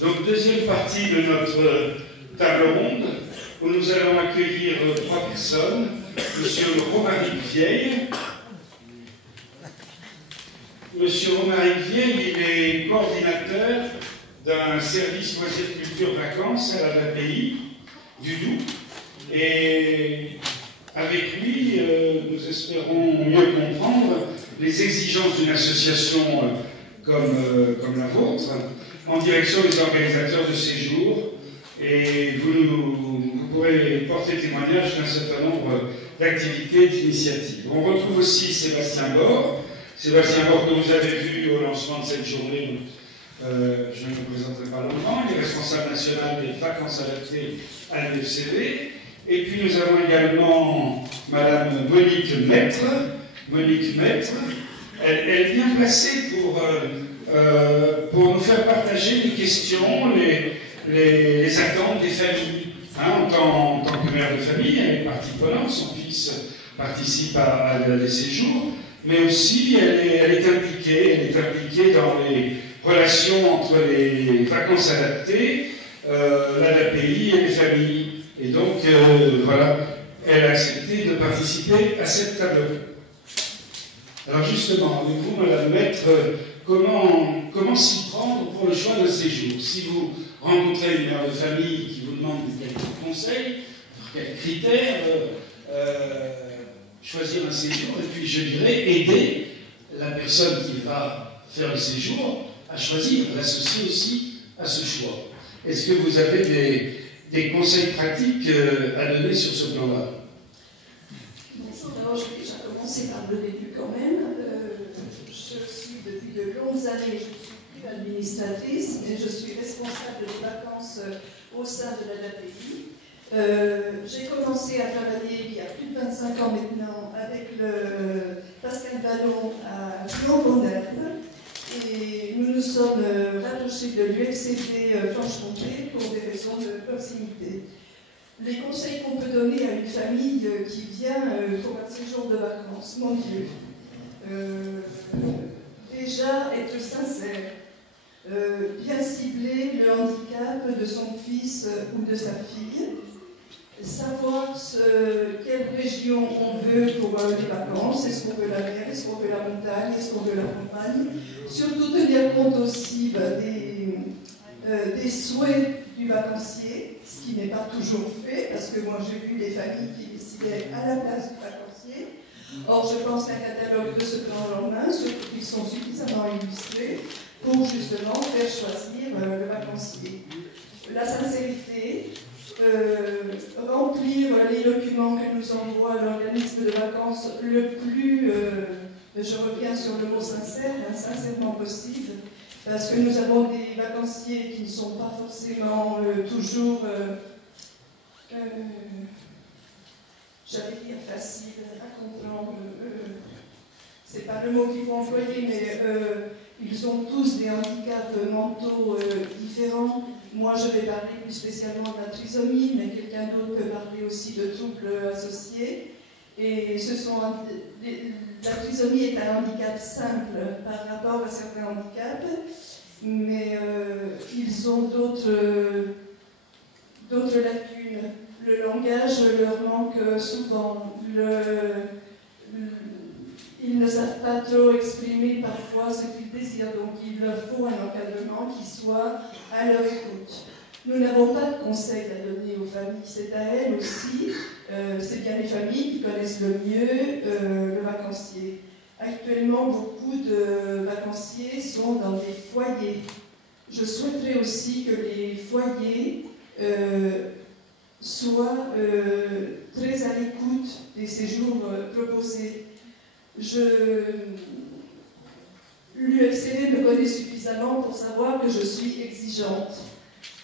Donc, deuxième partie de notre table ronde, où nous allons accueillir 3 personnes. Monsieur Romaric Vieille. Monsieur Romaric Vieille, il est coordinateur d'un service loisirs culture vacances à l'ADAPI du Doubs. Et avec lui, nous espérons mieux comprendre les exigences d'une association comme la vôtre, en direction des organisateurs de séjours. Et vous pourrez porter témoignage d'un certain nombre d'activités et d'initiatives. On retrouve aussi Sébastien Bord. Sébastien Bord, que vous avez vu au lancement de cette journée, je ne vous présenterai pas longtemps. Il est responsable national des vacances adaptées à l'UFCV. Et puis nous avons également Madame Monique Maître. Monique Maître, elle est bien placée pour nous faire partager les questions, les attentes des familles. En tant que mère de famille, elle est partie prenante, son fils participe à des séjours, mais aussi elle est impliquée dans les relations entre les vacances adaptées, l'ADAPI et les familles. Et donc, voilà, elle a accepté de participer à cette table. Alors justement, avec vous, Madame Maître, comment s'y prendre pour le choix d'un séjour? Si vous rencontrez une mère de famille qui vous demande quelques conseils, quels critères choisir un séjour, et puis je dirais aider la personne qui va faire le séjour à choisir, l'associer aussi à ce choix. Est-ce que vous avez des conseils pratiques à donner sur ce plan-là? Bonjour, d'abord je vais déjà commencer par le début quand même. Je suis depuis de longues années, je ne suis plus administratrice, mais je suis responsable des vacances au sein de l'ADAPI. J'ai commencé à travailler il y a plus de 25 ans maintenant avec le Pascal Vallon à Lyon-Bonnerbe. Et nous nous sommes rapprochés de l'UFCV Franche-Comté pour des raisons de proximité. Les conseils qu'on peut donner à une famille qui vient pour un séjour de vacances, mon Dieu. Déjà, être sincère, bien cibler le handicap de son fils ou de sa fille, savoir quelle région on veut pour les vacances, est-ce qu'on veut la mer, est-ce qu'on veut la montagne, est-ce qu'on veut la campagne, surtout tenir compte aussi des souhaits du vacancier, ce qui n'est pas toujours fait, parce que moi j'ai vu des familles qui décidaient à la place du vacancier. Or je pense qu'un catalogue de ce plan en main, ceux qui sont suffisamment illustrés pour justement faire choisir le vacancier. La sincérité, remplir les documents que nous envoie l'organisme de vacances le plus, je reviens sur le mot sincère, sincèrement possible, parce que nous avons des vacanciers qui ne sont pas forcément toujours, j'allais dire facile à comprendre, c'est pas le mot qu'il faut employer, mais ils ont tous des handicaps mentaux différents. Moi, je vais parler plus spécialement de la trisomie, mais quelqu'un d'autre peut parler aussi de troubles associés. Et la trisomie est un handicap simple par rapport à certains handicaps, mais ils ont d'autres lacunes. Le langage leur manque souvent. Ils ne savent pas trop exprimer parfois ce qu'ils désirent, donc il leur faut un encadrement qui soit à leur écoute. Nous n'avons pas de conseils à donner aux familles, c'est à elles aussi, c'est bien les familles qui connaissent le mieux le vacancier. Actuellement, beaucoup de vacanciers sont dans des foyers. Je souhaiterais aussi que les foyers soient très à l'écoute des séjours proposés. L'UFCV me connaît suffisamment pour savoir que je suis exigeante.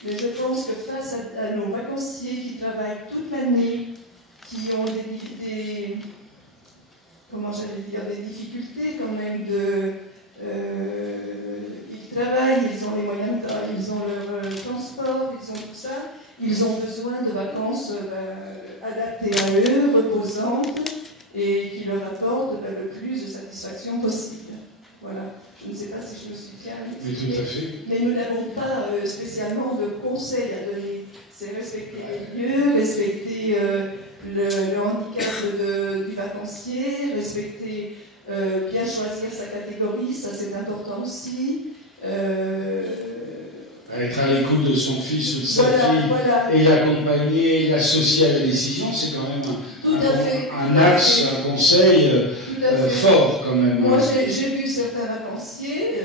Mais je pense que face à nos vacanciers qui travaillent toute l'année, qui ont des difficultés quand même ils travaillent, ils ont les moyens de travail, ils ont leur transport, ils ont tout ça, ils ont besoin de vacances adaptées à eux, reposantes, et qui leur apportent le plus de satisfaction possible. Voilà, je ne sais pas si je me suis bien Oui, tout à fait. Mais nous n'avons pas spécialement de conseils à donner. C'est respecter les lieux, respecter le handicap du vacancier, respecter, bien choisir sa catégorie, ça c'est important aussi. Être à l'écoute de son fils ou de sa fille voilà. Et l'accompagner, l'associer à la décision, c'est quand même un axe, un conseil fort quand même. Moi j'ai vu certains vacanciers,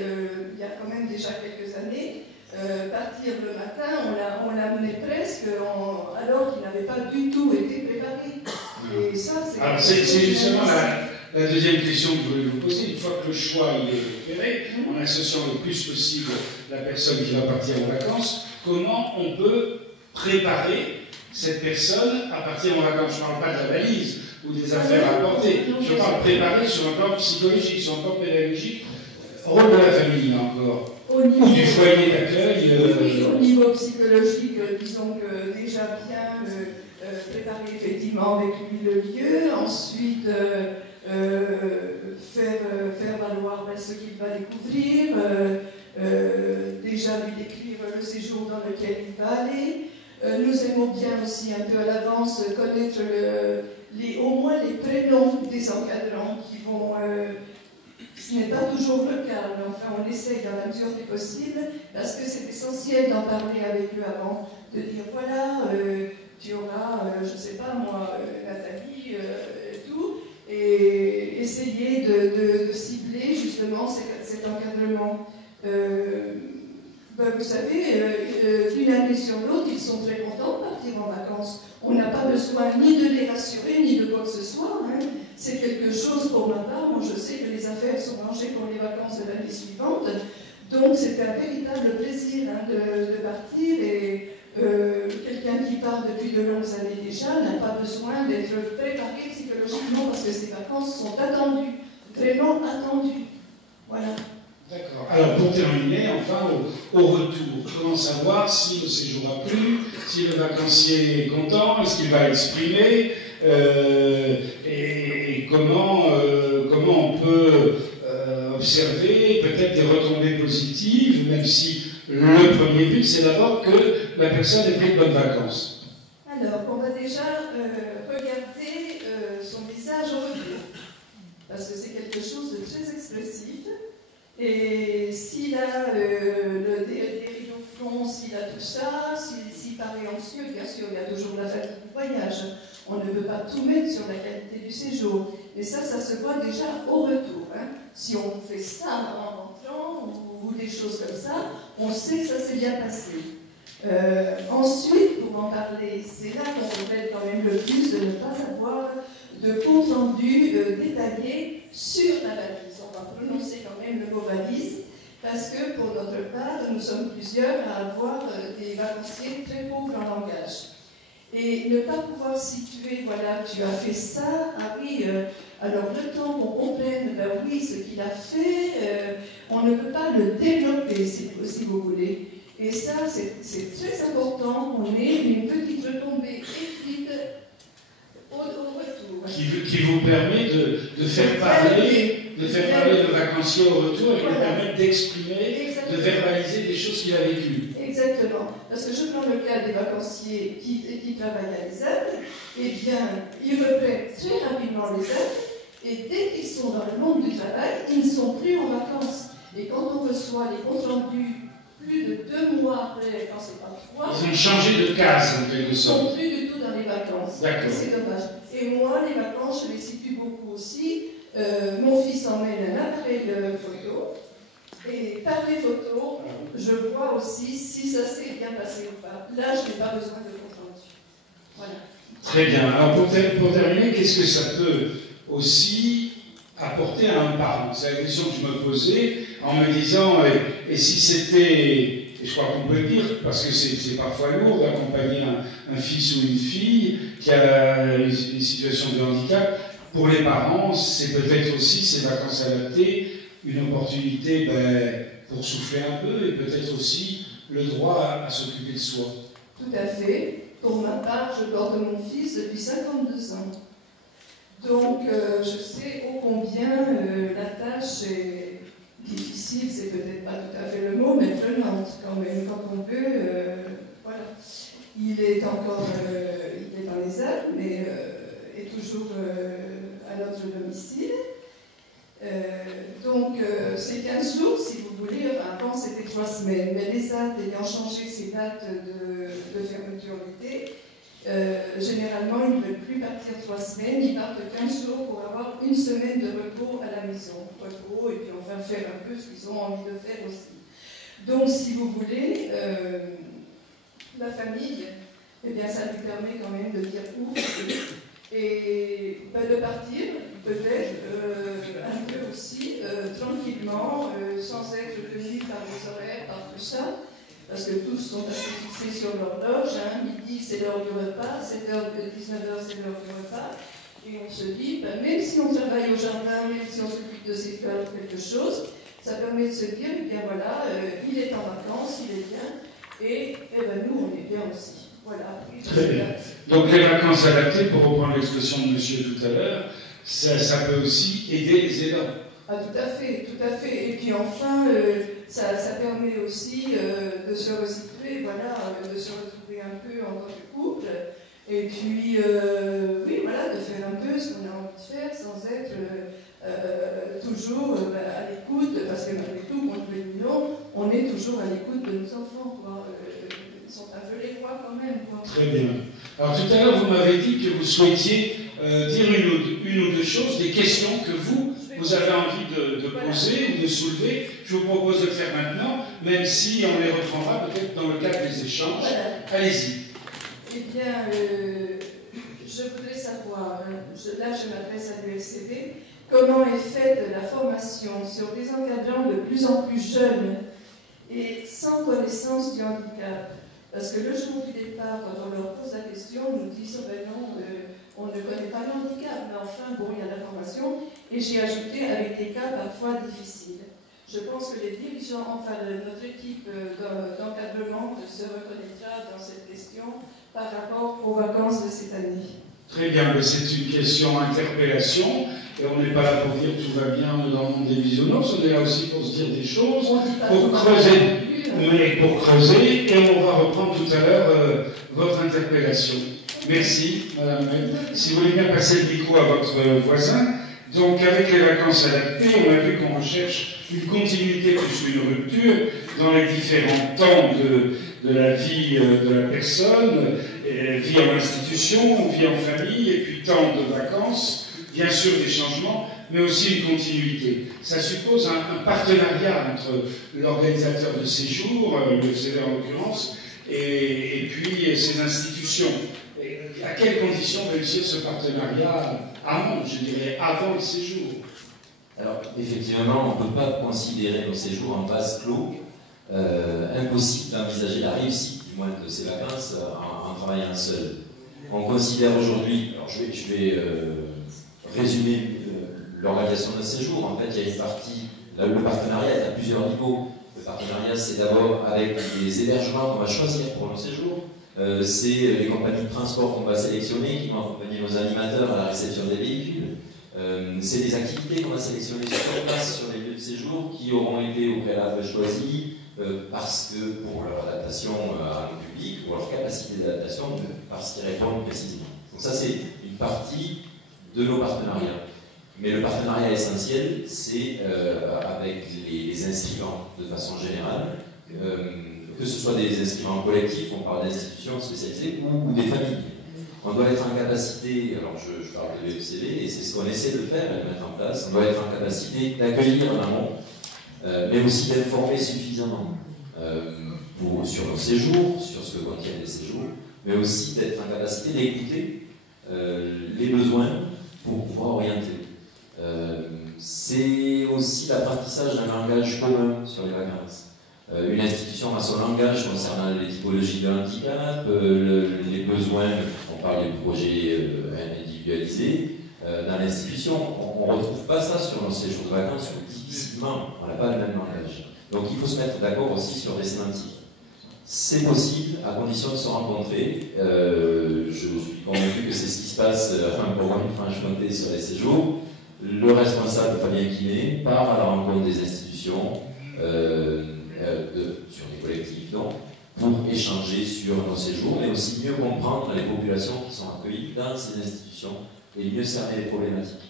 il y a quand même déjà quelques années, partir le matin, on l'amenait presque alors qu'il n'avait pas du tout été préparé. Et ça, c'est justement la deuxième question que je voulais vous poser. Une fois que le choix il est opéré, en associant le plus possible la personne qui va partir en vacances, comment on peut préparer cette personne à partir en vacances? Je ne parle pas de la valise ou des affaires à apporter. Je parle préparer sur un plan psychologique, sur un plan pédagogique. Rôle de la famille, là encore. Ou du foyer d'accueil. Oui, au niveau psychologique, disons que déjà bien préparer effectivement avec lui le lieu, ensuite faire valoir ce qu'il va découvrir, déjà lui décrire le séjour dans lequel il va aller. Nous aimons bien aussi un peu à l'avance connaître au moins les prénoms des encadrants qui vont... ce n'est pas toujours le cas, mais enfin on essaye dans la mesure du possible, parce que c'est essentiel d'en parler avec eux avant, de dire voilà, tu auras, je ne sais pas moi, Nathalie, tout, et essayer de cibler justement cet encadrement. Vous savez, d'une année sur l'autre, ils sont très contents de partir en vacances. On n'a pas besoin ni de les rassurer, ni de quoi que ce soit. Hein. C'est quelque chose pour ma part. Moi, je sais que les affaires sont rangées pour les vacances de l'année suivante. Donc, c'est un véritable plaisir de partir. Et quelqu'un qui part depuis de longues années déjà n'a pas besoin d'être préparé psychologiquement parce que ces vacances sont attendues, vraiment attendues. Voilà. D'accord. Alors pour terminer, enfin, au retour, comment savoir si le séjour a plu, si le vacancier est content, est-ce qu'il va l'exprimer, et comment on peut observer peut-être des retombées positives, même si le premier but c'est d'abord que la personne ait pris de bonnes vacances. Alors, on va déjà regarder son visage au retour, parce que c'est quelque chose de très expressif. Et s'il a des rides au front, s'il a tout ça, s'il paraît anxieux, bien sûr, il y a toujours la fatigue du voyage. On ne peut pas tout mettre sur la qualité du séjour. Mais ça se voit déjà au retour. Hein. Si on fait ça en rentrant ou des choses comme ça, on sait que ça s'est bien passé. Ensuite, pour en parler, c'est là qu'on regrette quand même le plus de ne pas avoir de compte rendu détaillé sur la valise. On va prononcer quand même le mot valise, parce que pour notre part, nous sommes plusieurs à avoir des vacanciers très pauvres en langage. Et ne pas pouvoir situer, voilà, tu as fait ça, ah oui, alors le temps qu'on comprenne, ben oui, ce qu'il a fait, on ne peut pas le développer, si vous voulez. Et ça, c'est très important qu'on ait une petite retombée écrite au retour. Qui vous permet de faire parler le vacancier au retour et qui vous permet d'exprimer, de verbaliser des choses qu'il a vécues. Exactement. Parce que je prends le cas des vacanciers qui travaillent à l'ESAP, eh bien, ils reprennent très rapidement l'ESAP, et dès qu'ils sont dans le monde du travail, ils ne sont plus en vacances. Et quand on reçoit les comptes rendus plus de 2 mois après, quand c'est pas 3, ils ont changé de case en quelque sorte. Ils ne sont plus du tout dans les vacances. C'est dommage. Et moi, les vacances, je les situe beaucoup aussi. Mon fils emmène un appareil de photo. Et par les photos, je vois aussi si ça s'est bien passé ou pas. Là, je n'ai pas besoin de compte rendu. Voilà. Très bien. Alors pour terminer, qu'est-ce que ça peut aussi apporter à un parent? C'est la question que je me posais en me disant, et si c'était, et je crois qu'on peut le dire, parce que c'est parfois lourd d'accompagner un fils ou une fille qui a une situation de handicap, pour les parents, c'est peut-être aussi ces vacances adaptées, une opportunité pour souffler un peu et peut-être aussi le droit à s'occuper de soi. Tout à fait. Pour ma part, je porte mon fils depuis 52 ans. Donc, je sais ô combien la tâche est difficile, c'est peut-être pas tout à fait le étonnante quand même, quand on peut. Voilà. Il est encore il est dans les Alpes, mais est toujours à notre domicile. Donc, c'est 15 jours, si vous voulez. Enfin, avant, c'était 3 semaines. Mais les Alpes ayant changé ses dates de fermeture l'été, généralement, ils ne veulent plus partir 3 semaines. Ils partent 15 jours pour avoir une semaine de repos à la maison. Repos, et puis enfin faire un peu ce qu'ils ont envie de faire aussi. Donc, si vous voulez, la famille, eh bien, ça lui permet quand même de dire ouf et de partir, peut-être un peu aussi, tranquillement, sans être tenu par les horaires, par tout ça, parce que tous sont assez fixés sur l'horloge. Midi, c'est l'heure du repas, 19h, c'est l'heure du repas. Et on se dit, ben, même si on travaille au jardin, même si on s'occupe de ses fleurs ou quelque chose, ça permet de se dire, eh bien voilà, il est en vacances, il est bien, et ben, nous, on est bien aussi. Voilà. Très bien. Donc les vacances adaptées, pour reprendre l'expression de monsieur tout à l'heure, ça peut aussi aider les aidants. Ah, tout à fait, tout à fait. Et puis enfin, ça permet aussi de se resituer, voilà, de se retrouver un peu en tant que couple. Et puis, oui, voilà, de faire un peu ce qu'on a envie de faire sans être toujours à l'écoute, parce que malgré tout, qu'on le veuille ou non, on est toujours à l'écoute de nos enfants, quoi. Ils sont un peu les rois quand même, quoi. Très bien. Alors tout à l'heure, vous m'avez dit que vous souhaitiez dire une ou deux choses, des questions que vous avez envie de poser ou de soulever. Je vous propose de le faire maintenant, même si on les reprendra peut-être dans le cadre des échanges. Voilà. Allez-y. Eh bien, je voudrais savoir, là je m'adresse à l'UFCB, comment est faite la formation sur des encadrants de plus en plus jeunes et sans connaissance du handicap. Parce que le jour du départ, quand on leur pose la question, on nous dit oh, ben non, on ne connaît pas le handicap, mais enfin, bon, il y a la formation. Et j'ai ajouté avec des cas parfois difficiles. Je pense que les dirigeants, enfin notre équipe d'encadrement se reconnaîtra dans cette question par rapport aux vacances de cette année. Très bien, c'est une question interpellation, et on n'est pas là pour dire tout va bien dans le monde des bisounours, on est là aussi pour se dire des choses, pour creuser, mais pour creuser, et on va reprendre tout à l'heure votre interpellation. Merci, madame. Si vous voulez bien passer le micro à votre voisin. Donc, avec les vacances adaptées, on a vu qu'on recherche une continuité plus qu'une rupture dans les différents temps de la vie de la personne, vie en institution, vie en famille, et puis temps de vacances, bien sûr des changements, mais aussi une continuité. Ça suppose un partenariat entre l'organisateur de séjour, le FCD en l'occurrence, et puis ces institutions. Et à quelles conditions réussir ce partenariat avant, je dirais, avant le séjour? Alors, effectivement, on ne peut pas considérer nos séjours en vase clos. Impossible d'envisager la réussite, du moins, de ces vacances en travaillant seul. On considère aujourd'hui, alors je vais résumer l'organisation d'un séjour. En fait, il y a une partie, le partenariat est à plusieurs niveaux. Le partenariat, c'est d'abord avec les hébergements qu'on va choisir pour nos séjours. C'est les compagnies de transport qu'on va sélectionner, qui vont accompagner nos animateurs à la réception des véhicules. C'est des activités qu'on va sélectionner sur place, sur les lieux de séjour, qui auront été au préalable choisies, parce que pour leur adaptation à nos publics, ou leur capacité d'adaptation, parce qu'ils répondent précisément. Donc ça, c'est une partie de nos partenariats. Mais le partenariat essentiel, c'est avec les inscrivants, de façon générale, que ce soit des inscrivants collectifs, on parle d'institutions spécialisées, ou des familles. On doit être en capacité, alors je parle de l'UFCB, et c'est ce qu'on essaie de faire et de mettre en place, on doit être en capacité d'accueillir en amont, mais aussi d'informer suffisamment sur nos séjours, sur ce que contiennent les séjours, mais aussi d'être en capacité d'écouter les besoins pour pouvoir orienter. C'est aussi l'apprentissage d'un langage commun sur les vacances. Une institution a son langage concernant les typologies de handicap, les besoins, on parle des projets individualisés. Dans l'institution, on ne retrouve pas ça sur nos séjours de vacances, ou difficilement, on n'a pas le même langage. Donc il faut se mettre d'accord aussi sur des sémantiques. C'est possible, à condition de se rencontrer. Je suis convaincu que c'est ce qui se passe pour Franche-Comté sur les séjours. Le responsable Fabien Quinet part à la rencontre des institutions sur les collectif, donc, pour échanger sur nos séjours, mais aussi mieux comprendre les populations qui sont accueillies dans ces institutions et mieux cerner les problématiques.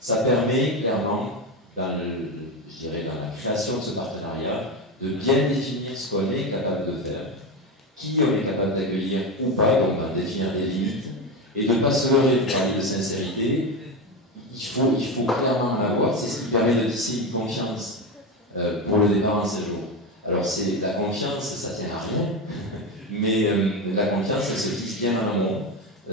Ça permet clairement, dans la création de ce partenariat, de bien définir ce qu'on est capable de faire, qui on est capable d'accueillir ou pas, donc d'en définir des limites, et de ne pas se leurrer de parler de sincérité. Il faut clairement l'avoir, c'est ce qui permet de tisser une confiance pour le départ en séjour. Alors la confiance, ça tient à rien, mais la confiance, elle se tisse bien en amont.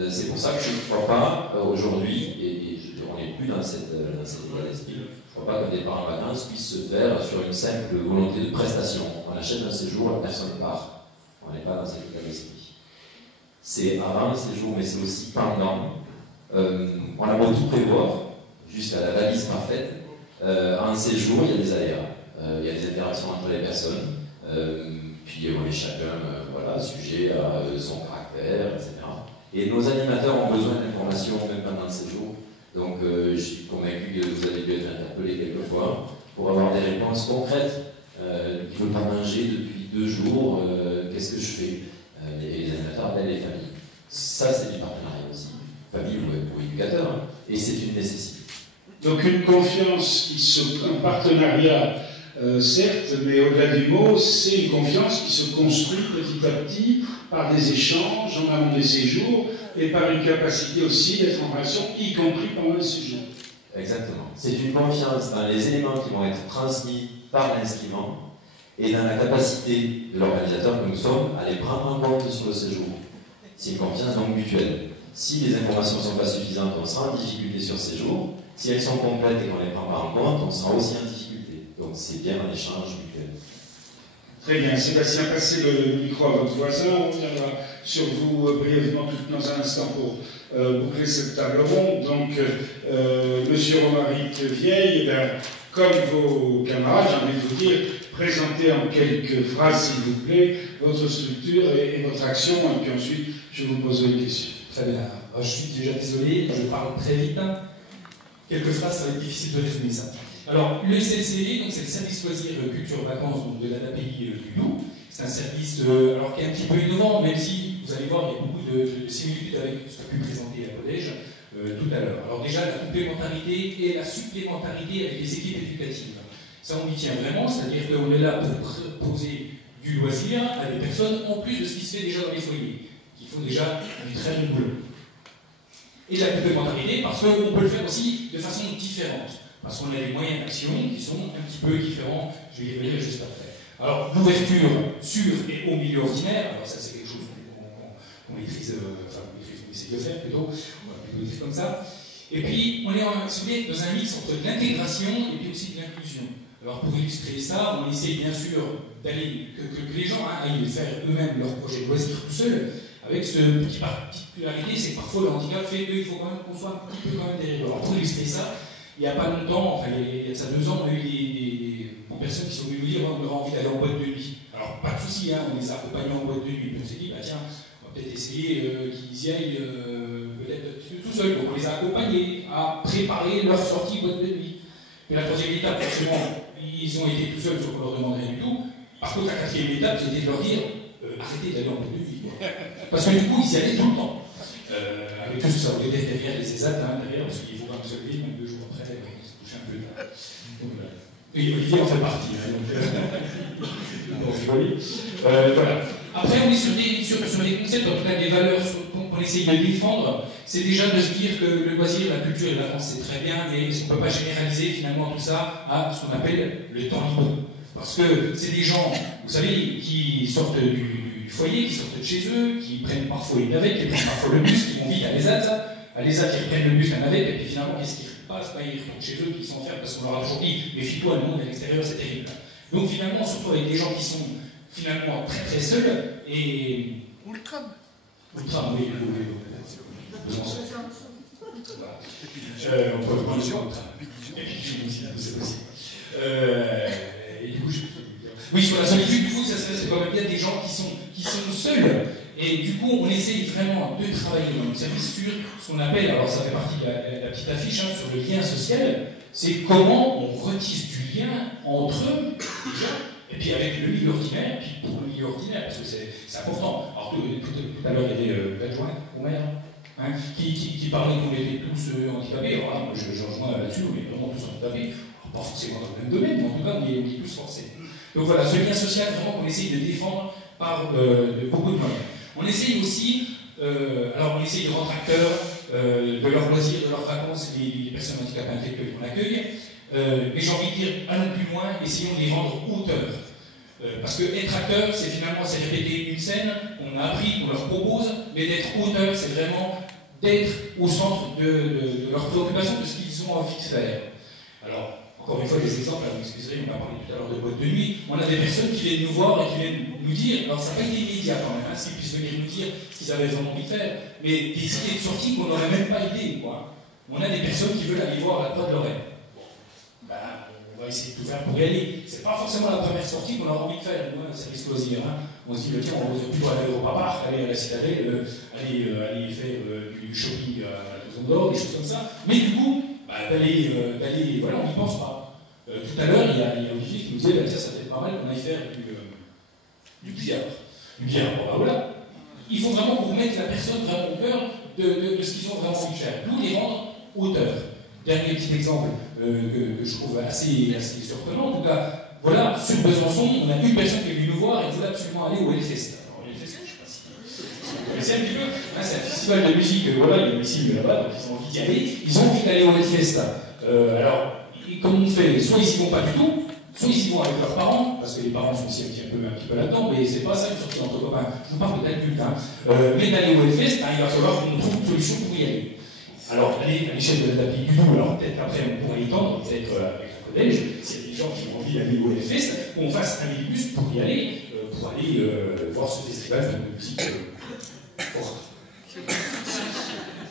C'est pour ça que je ne crois pas aujourd'hui, et on n'est plus dans cette état d'esprit, je ne crois pas qu'un départ en vacances puisse se faire sur une simple volonté de prestation. On achète un séjour, la personne part. On n'est pas dans cet état d'esprit. C'est avant le séjour, mais c'est aussi pendant. On a beau tout prévoir, jusqu'à la valise parfaite. En séjour, il y a des aléas. Il y a des interactions entre les personnes. Puis on est chacun sujet à son caractère, etc. Et nos animateurs ont besoin d'informations même pendant le séjour. Donc je suis convaincu que vous avez dû être interpellé quelquefois pour avoir des réponses concrètes. Il ne veut pas manger depuis 2 jours, qu'est-ce que je fais? Les animateurs appellent les familles. Ça, c'est du partenariat aussi. Famille ou éducateur, hein. Et c'est une nécessité. Donc une confiance, un partenariat, certes, mais au-delà du mot, c'est une confiance qui se construit petit à petit par des échanges en amont des séjours et par une capacité aussi d'être en relation, y compris pendant le séjour. Exactement. C'est une confiance dans les éléments qui vont être transmis par l'inscrivant et dans la capacité de l'organisateur que nous sommes à les prendre en compte sur le séjour. C'est une confiance donc mutuelle. Si les informations ne sont pas suffisantes, on sera en difficulté sur séjour. Si elles sont complètes et qu'on ne les prend pas en compte, on sera aussi en difficulté. Donc c'est bien un échange mutuel. Très bien. Sébastien, passez le micro à votre voisin. On reviendra sur vous brièvement dans un instant pour boucler cette table ronde. Donc, Monsieur Romaric Vieille, comme vos camarades, j'ai envie de vous dire, présentez en quelques phrases, s'il vous plaît, votre structure et votre action, et puis ensuite, je vous poserai une question. Très bien. Alors, je suis déjà désolé, je parle très vite. Quelques phrases, ça va être difficile de résumer ça. Alors, le SLCV, c'est le service loisirs culture vacances de l'ADAPI du Doubs. C'est un service alors, qui est un petit peu innovant, même si, vous allez voir, il y a beaucoup de similitudes avec ce qu'a pu présenter la collège tout à l'heure. Alors déjà, la complémentarité et la supplémentarité avec les équipes éducatives. Ça, on y tient vraiment, c'est-à-dire qu'on est là pour proposer du loisir à des personnes, en plus de ce qui se fait déjà dans les foyers, qui font déjà du très bon boulot. Et la complémentarité, parce qu'on peut le faire aussi de façon différente. Parce qu'on a des moyens d'action qui sont un petit peu différents, je vais y revenir juste après. Alors, l'ouverture sur et au milieu ordinaire, alors ça c'est quelque chose qu'on maîtrise, on essaie de faire plutôt, on va plutôt dire comme ça. Et puis, on est dans un mix entre l'intégration et puis aussi de l'inclusion. Alors, pour illustrer ça, on essaie bien sûr d'aller, que les gens aillent faire eux-mêmes leur projet de loisir tout seuls, avec cette petite particularité, c'est que parfois le handicap fait qu'il faut quand même qu'on soit un petit peu quand même derrière. Alors, pour illustrer ça, il n'y a pas longtemps, enfin il y a ça 2 ans, on a eu des personnes qui sont venues nous dire on aurait envie d'aller en boîte de nuit. Alors pas de souci, on les a accompagnés en boîte de nuit. Puis on s'est dit, bah tiens, on va peut-être essayer qu'ils y aillent peut-être tout seuls. Donc on les a accompagnés à préparer leur sortie boîte de nuit. Et la 3e étape, forcément, ils ont été tout seuls, sauf qu'on leur demandait rien du tout. Par contre, la 4e étape, c'était de leur dire arrêtez d'aller en boîte de nuit. Parce que du coup, ils y allaient tout le temps. Avec tout ce que ça voulait dire derrière les ESAT, derrière, parce qu'il faut quand même se lever, même 2 jours après, on se couche un peu tard. Et Olivier en fait partie. Voilà. Après, on est sur des concepts, en tout cas des valeurs qu'on essaye de défendre. C'est déjà de se dire que le loisir, la culture et la vacances, c'est très bien, mais on ne peut pas généraliser finalement tout ça à ce qu'on appelle le temps libre. Parce que c'est des gens, vous savez, qui sortent du foyer, qui sortent de chez eux, qui prennent parfois une navette, qui prennent parfois le bus, qui vont vite à l'ESAT. À l'ESAT, ils prennent le bus, la navette, et puis finalement, qu'est-ce qu'ils passent? Ils retournent chez eux, qui sont enfermés parce qu'on leur a toujours dit méfie-toi, le monde à l'extérieur, c'est terrible. Donc finalement, surtout avec des gens qui sont finalement très très seuls et. Ou le tram. Le tram, oui. On peut prendre le tram. Et puis, c'est possible. Et du coup, oui, sur la solitude, du coup, ça c'est quand même bien des gens qui sont seuls. Et du coup, on essaye vraiment de travailler dans notre service sur ce qu'on appelle, alors ça fait partie de la petite affiche, sur le lien social, c'est comment on retisse du lien entre eux, déjà, et puis avec le milieu ordinaire, puis pour le milieu ordinaire, parce que c'est important. Alors tout à l'heure, il y avait l'adjoint au maire, hein, qui parlait qu'on était tous handicapés. Alors là, moi je rejoins là-dessus, on est vraiment tous handicapés. Pas forcément dans le même domaine, mais en tout cas, on est tous forcés. Donc voilà, ce lien social, vraiment, qu'on essaye de défendre par beaucoup de moyens. On essaye aussi, alors on essaye de rendre acteurs de leurs loisirs, de leurs vacances, les personnes handicapées intellectuelles qu'on accueille. Mais j'ai envie de dire, allons plus loin, essayons de les rendre auteurs. Parce que être acteur, c'est finalement c'est répéter une scène, on a appris, on leur propose, mais d'être auteur, c'est vraiment d'être au centre de leurs préoccupations, de ce qu'ils ont envie de faire. Alors, encore une fois, des exemples, vous m'excuserez, on a parlé tout à l'heure de boîte de nuit, on a des personnes qui viennent nous voir et qui viennent nous dire, alors ça n'a pas été immédiat quand même, hein, s'ils puissent venir nous dire ce qu'ils avaient vraiment envie de faire, mais des idées de sortie qu'on n'aurait même pas idée, quoi. On a des personnes qui veulent aller voir la Croix de Lorraine. Ben, on va essayer de tout faire pour y aller. C'est pas forcément la première sortie qu'on aura envie de faire, nous, un service loisir. Hein. On se dit, tiens, on va plutôt aller au Europa Park, aller à la Citadelle, aller faire du shopping à la Maison d'Or, des choses comme ça. Mais du coup, d'aller, voilà, on n'y pense pas. Tout à l'heure, il y a Olivier qui nous disait, tiens, ça peut être pas mal qu'on aille faire du billard. Du billard, bon, voilà. Il faut vraiment qu'on remette la personne vraiment au cœur de ce qu'ils ont vraiment envie de faire. Nous, les rendre auteurs. Dernier petit exemple que je trouve assez surprenant. En tout cas, voilà, sur Besançon, on a une personne qui est venue nous voir et voulait absolument aller au Hellfest. Alors, le Hellfest, je ne sais pas si vous connaissez un petit peu. Hein, c'est un festival de musique, voilà, il y a ici là-bas, donc ils ont envie d'y aller. Ils ont envie d'aller au Hellfest. Alors, comme on fait, soit ils y vont pas du tout, soit ils y vont avec leurs parents, parce que les parents sont aussi un petit peu là-dedans, mais c'est pas ça une sortie entre copains. Je vous parle d'adultes, hein. Mais d'aller au Hellfest, il va falloir qu'on trouve une solution pour y aller. Alors, aller à l'échelle de la DAPI du Doubs, alors peut-être après on pourrait y tendre, peut-être avec le collège, s'il y a des gens qui ont envie d'aller au Hellfest, qu'on fasse un minibus pour y aller, voir ce festival de musique forte.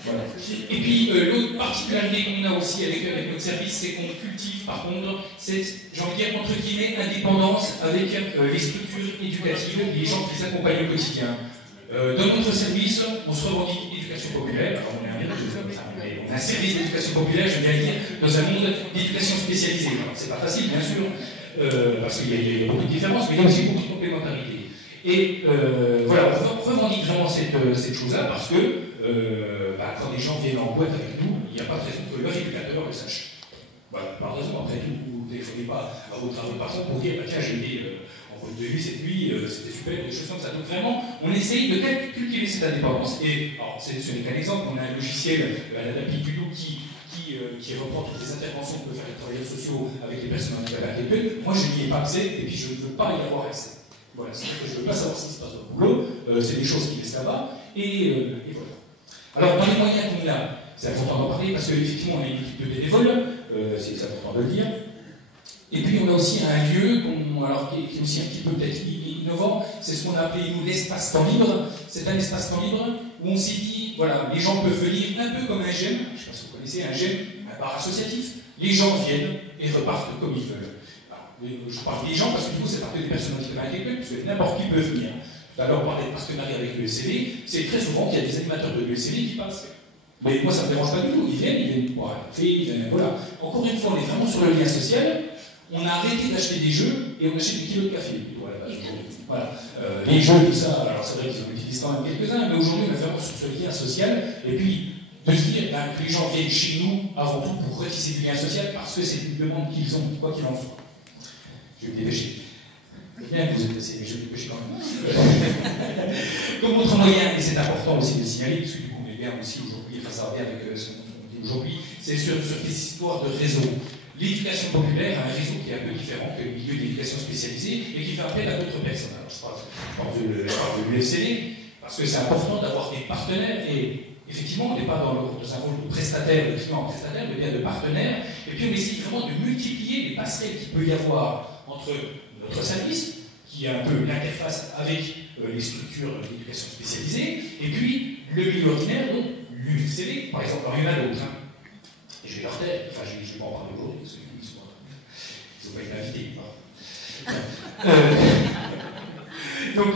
Voilà. Et puis, l'autre particularité qu'on a aussi avec notre service, c'est qu'on cultive, par contre, cette, j'ai envie de dire, entre guillemets, indépendance avec les structures éducatives, les gens qui les accompagnent au quotidien. Dans notre service, on se revendique éducation populaire. Alors on a un service d'éducation populaire, je viens de dire, dans un monde d'éducation spécialisée. C'est pas facile, bien sûr, parce qu'il y a beaucoup de différences, mais il y a aussi beaucoup de complémentarité. Et voilà, on revendique vraiment cette chose-là parce que quand des gens viennent en boîte avec nous, il n'y a pas de raison que leur éducateur le sache. Voilà, pas de raison, après tout, vous ne téléphonez pas à votre patron pour dire tiens, j'ai été en boîte de nuit cette nuit, c'était super, des choses comme ça. Donc vraiment, on essaye de cultiver cette indépendance. Et alors, ce n'est qu'un exemple, on a un logiciel, la DAPI du Doubs, qui reprend toutes les interventions que peuvent faire les travailleurs sociaux avec les personnes handicapées intellectuelles. Moi, je n'y ai pas accès et puis je ne veux pas y avoir accès. Voilà, c'est-à-dire que je ne veux pas savoir ce qui se passe dans le boulot, c'est des choses qui restent là-bas, et voilà. Alors, dans les moyens qu'on a, c'est important d'en parler parce qu'effectivement, on a une équipe de bénévoles, c'est important de le dire. Et puis, on a aussi un lieu qui est aussi un petit peu peut-être innovant, c'est ce qu'on a appelé, nous, l'espace temps libre. C'est un espace temps libre où on s'est dit, voilà, les gens peuvent venir un peu comme un GEM, je ne sais pas si vous connaissez un GEM, un bar associatif. Les gens viennent et repartent comme ils veulent. Je parle des gens parce que du coup, c'est pas que des personnes handicapées intellectuelles, parce que n'importe qui peut venir. Tout à l'heure, on parlait de partenariat avec l'ESCD, c'est très souvent qu'il y a des animateurs de l'ESCD qui passent. Mais moi, ça ne me dérange pas du tout. Ils viennent boire un café, ils viennent, voilà. Encore une fois, on est vraiment sur le lien social. On a arrêté d'acheter des jeux et on achète des kilos de café. Voilà. Les jeux, tout ça, alors c'est vrai qu'ils en utilisent quand même quelques-uns, mais aujourd'hui, on est vraiment sur ce lien social. Et puis, de se dire que les gens viennent chez nous avant tout pour retisser du lien social parce que c'est une demande qu'ils ont, quoi qu'il en soit. Je vais me dépêcher. Bien que vous êtes assez, mais je vais me dépêcher quand même. Donc, autre moyen, et c'est important aussi de signaler, parce que du coup, on est bien aussi aujourd'hui, enfin, ça va bien avec ce qu'on dit aujourd'hui, c'est sur des histoires de réseau. L'éducation populaire a un réseau qui est un peu différent que le milieu d'éducation spécialisée et qui fait appel à d'autres personnes. Alors, je parle de l'UFCD, parce que c'est important d'avoir des partenaires et effectivement, on n'est pas dans un rôle de prestataire, de client prestataire, mais bien de partenaire. Et puis, on essaie vraiment de multiplier les passerelles qu'il peut y avoir entre notre service, qui est un peu l'interface avec les structures d'éducation spécialisée, et puis le milieu ordinaire, donc l'UFCD, par exemple. Alors, il y en a d'autres. Hein. Et je vais leur taire, enfin, je vais pas en parler aujourd'hui, parce qu'ils n'ont pas été invités. Donc,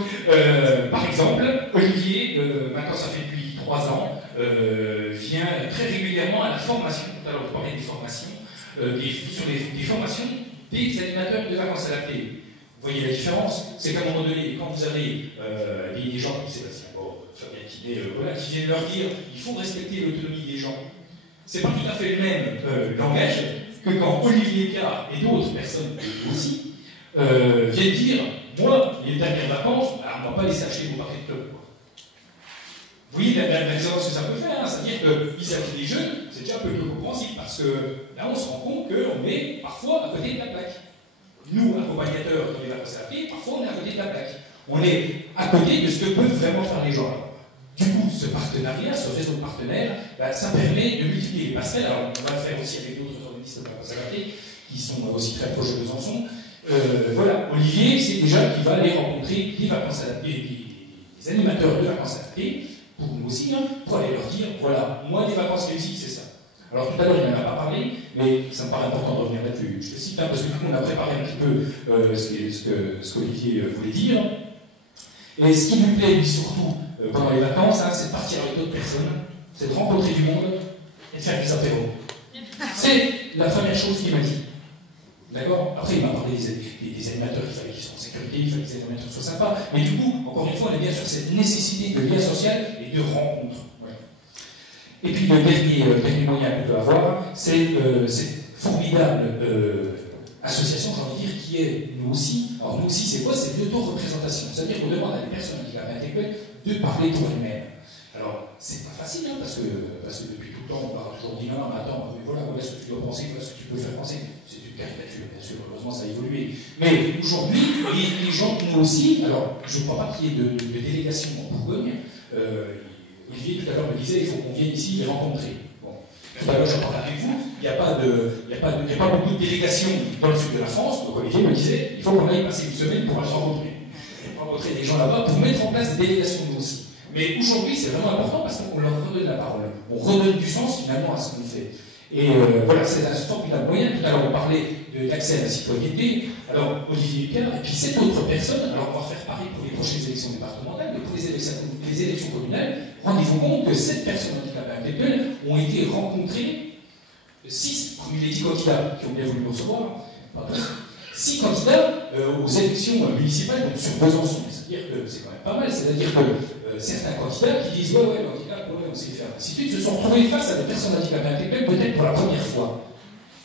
par exemple, Olivier, maintenant ça fait depuis 3 ans, vient très régulièrement à la formation, tout à l'heure on parlait des formations, sur des formations des animateurs de vacances adaptées. voyez la différence? C'est qu'à un moment donné, quand vous avez des gens comme Sébastien Fabien Quinet, voilà, qui viennent leur dire il faut respecter l'autonomie des gens, c'est pas tout à fait le même langage que quand Olivier Carr et d'autres personnes aussi viennent dire moi, les dernières vacances, on ne va pas les acheter vos paquets de club. Vous voyez la différence que ça peut faire, hein, c'est-à-dire qu'ils s'habillent les jeunes, c'est déjà un peu plus compréhensible parce que là on se rend compte qu'on est parfois à côté de la plaque. Nous, accompagnateurs dans les vacances adaptées, parfois on est à côté de la plaque. On est à côté de ce que peuvent vraiment faire les gens. Du coup, ce partenariat, ce réseau de partenaires, ça permet de multiplier les passerelles. Alors, on va le faire aussi avec d'autres organismes de vacances adaptées qui sont aussi très proches de Besançon. Voilà, Olivier, c'est déjà qu'il va aller rencontrer des vacances adaptées, des animateurs de vacances adaptées, pour nous aussi, hein, pour aller leur dire voilà, moi, des vacances réussies, c'est ça. Alors, tout à l'heure, il n'en a pas parlé, mais ça me paraît important de revenir là-dessus. Je le cite, hein, parce que du coup, on a préparé un petit peu ce qu'Olivier voulait dire. Et ce qui lui plaît, lui, surtout, pendant les vacances, hein, c'est de partir avec d'autres personnes, c'est de rencontrer du monde et de faire des apéros. C'est la première chose qu'il m'a dit. D'accord? Après, il m'a parlé des animateurs, il fallait qu'ils soient en sécurité, il fallait que les animateurs soient sympas. Mais du coup, encore une fois, on est bien sur cette nécessité de lien social et de rencontre. Ouais. Et puis, le dernier moyen qu'on peut avoir, c'est cette formidable association, j'ai envie de dire, qui est nous aussi. Alors, nous aussi, c'est quoi? C'est l'auto-représentation. C'est-à-dire qu'on demande à des personnes qui handicapées intellectuels de parler pour elles-mêmes. Alors, c'est pas facile, hein, parce que depuis tout le temps, on parle toujours dit non, mais attends, mais voilà ce que tu dois penser, voilà ce que tu peux faire penser. C'est une caricature, bien sûr, heureusement, ça a évolué. Mais aujourd'hui, les gens, nous aussi, alors, je ne crois pas qu'il y ait de délégation en Bourgogne. Olivier, tout à l'heure, me disait il faut qu'on vienne ici les rencontrer. Bon. Tout à l'heure, j'en parlais avec vous, il n'y a pas beaucoup de délégations dans le sud de la France, donc Olivier me disait il faut qu'on aille passer une semaine pour aller rencontrer des gens là-bas, pour mettre en place des délégations nous aussi. Mais aujourd'hui, c'est vraiment important parce qu'on leur redonne la parole. On redonne du sens finalement à ce qu'on fait. Et voilà, c'est un formidable moyen. Tout à l'heure, on parlait d'accès à la citoyenneté. Alors, Olivier Carr, et puis cette autre personne, alors on va faire pareil pour les prochaines élections départementales, mais pour les élections communales, rendez-vous compte que 7 personnes handicapées intellectuelles ont été rencontrées, 6 parmi les 10 candidats qui ont bien voulu nous recevoir, 6 candidats aux élections municipales, donc sur Besançon. C'est-à-dire que c'est quand même pas mal, c'est-à-dire que certains candidats qui disent ouais, l'handicap, ouais, on sait faire, ainsi de suite, se sont retrouvés face à des personnes handicapées intellectuelles peut-être pour la première fois.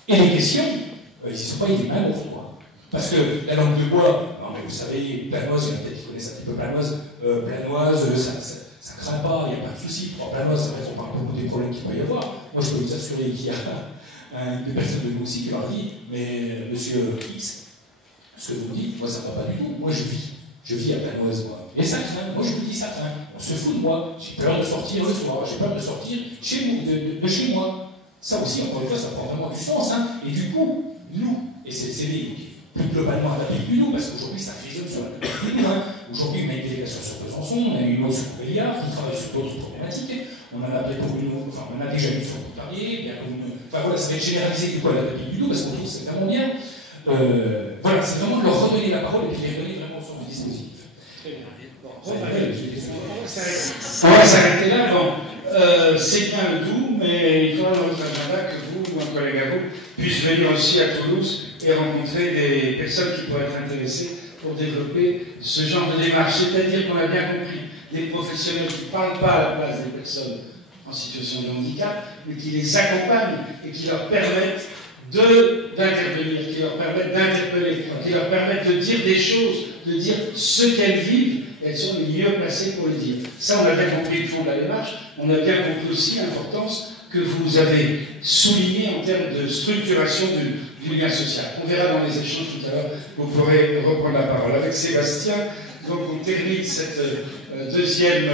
Et les questions, ils ne sont pas les mêmes quoi. Parce que la langue de bois, non mais vous savez, Planoise, il y en a peut-être qui connaissent un petit peu Planoise, ça ne craint pas, il n'y a pas de souci. Pour Planoise, c'est vrai qu'on parle beaucoup des problèmes qu'il peut y avoir. Moi, je peux vous assurer qu'il y a des personnes de nous aussi qui leur disent mais monsieur X, ce que vous dites, moi ça ne va pas du tout. Moi je vis à Planoise, moi. Et ça craint, moi je vous dis ça craint. On se fout de moi, j'ai peur de sortir le soir, j'ai peur de sortir chez nous, de chez moi. Ça aussi, encore une fois, ça prend vraiment du sens. Hein. Et du coup, nous, et c'est plus globalement à la ville du nous, parce qu'aujourd'hui ça résonne sur la ville du nous. Hein. Aujourd'hui, on a une délégation sur Besançon, on a une autre sur Béliard qui travaille sur d'autres problématiques. On en a appelé pour une, enfin, on a déjà une sur Pontarlier, enfin voilà, ça va être généralisé du coup à la ville du nous, parce qu'on trouve que c'est vraiment bien. Voilà, c'est vraiment leur redonner la parole et puis les redonner vraiment sur le dispositif. Très bien. Bon, on va s'arrêter là. Bon, c'est bien le tout, mais il faudra dans notre agenda que vous ou un collègue à vous puisse venir aussi à Toulouse et rencontrer des personnes qui pourraient être intéressées pour développer ce genre de démarche. C'est-à-dire qu'on a bien compris des professionnels qui ne parlent pas à la place des personnes en situation de handicap, mais qui les accompagnent et qui leur permettent d'intervenir, qui leur permettent d'interpeller, qui leur permettent de dire des choses, de dire ce qu'elles vivent, elles sont les mieux placées pour le dire. Ça, on a bien compris le fond de la démarche, on a bien compris aussi l'importance que vous avez soulignée en termes de structuration du lien social. On verra dans les échanges tout à l'heure, vous pourrez reprendre la parole. Avec Sébastien, donc on termine cette deuxième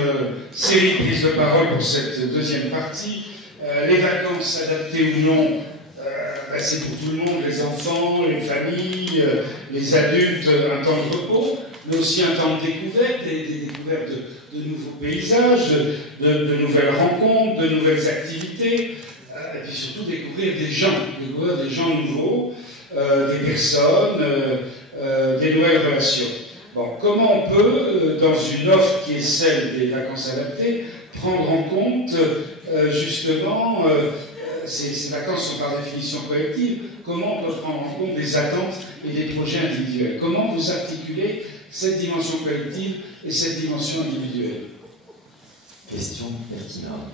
série de prises de parole pour cette deuxième partie. Les vacances adaptées ou non, c'est pour tout le monde, les enfants, les familles, les adultes, un temps de repos, mais aussi un temps de découverte, des découvertes de nouveaux paysages, de nouvelles rencontres, de nouvelles activités, et puis surtout découvrir des gens nouveaux, des personnes, des nouvelles relations. Bon, comment on peut, dans une offre qui est celle des vacances adaptées, prendre en compte justement ces vacances sont par définition collectives. Comment on peut prendre en compte des attentes et des projets individuels? Comment vous articulez cette dimension collective et cette dimension individuelle? Question pertinente.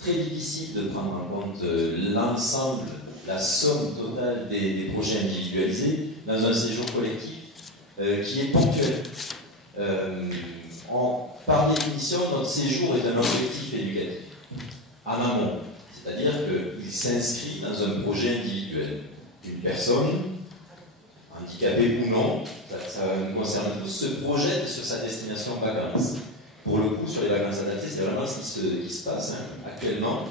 Très difficile de prendre en compte l'ensemble, la somme totale des projets individualisés dans un séjour collectif qui est ponctuel. Par définition, notre séjour est un objectif éducatif, en amont. C'est-à-dire qu'il s'inscrit dans un projet individuel. Une personne, handicapée ou non, ça concerne, se projette sur sa destination vacances. Pour le coup, sur les vacances adaptées, c'est vraiment ce qui se passe actuellement.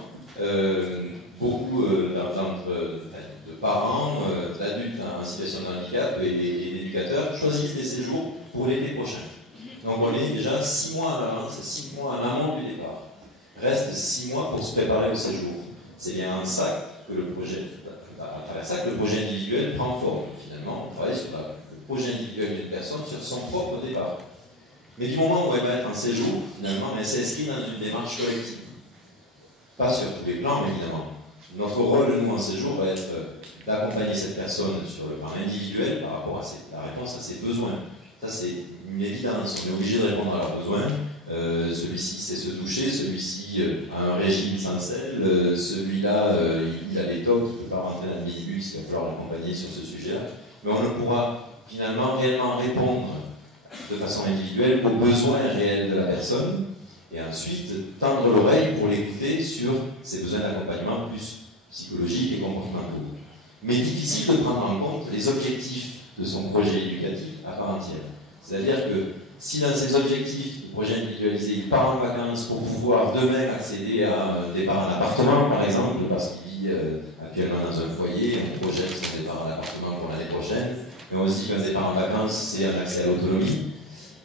Beaucoup de parents, d'adultes en situation de handicap et d'éducateurs choisissent des séjours pour l'été prochain. Donc on est déjà 6 mois à l'avance, 6 mois en amont du départ. Reste 6 mois pour se préparer au séjour. C'est bien en ça que le projet, à travers ça que le projet individuel prend forme. Finalement, on travaille sur le projet individuel d'une personne, sur son propre départ. Mais du moment où elle va être en séjour, finalement, elle s'inscrit dans une démarche collective. Pas sur tous les plans, évidemment. Notre rôle, nous, en séjour, va être d'accompagner cette personne sur le plan individuel par rapport à la réponse à ses besoins. Ça, c'est une évidence. On est obligé de répondre à leurs besoins. Celui-ci sait se toucher, celui-ci a un régime sans sel, celui-là, il a des tocs, il ne peut pas rentrer dans le minibus, il va falloir l'accompagner sur ce sujet-là. Mais on ne pourra finalement réellement répondre de façon individuelle aux besoins réels de la personne, et ensuite tendre l'oreille pour l'écouter sur ses besoins d'accompagnement plus psychologiques et comportementaux. Mais difficile de prendre en compte les objectifs de son projet éducatif à part entière. C'est-à-dire que si dans ses objectifs du projet individualisé, il part en vacances pour pouvoir demain accéder à un départ en appartement, par exemple, parce qu'il vit actuellement dans un foyer, on projette son départ en appartement pour l'année prochaine, mais on se dit qu'un départ en vacances, c'est un accès à l'autonomie.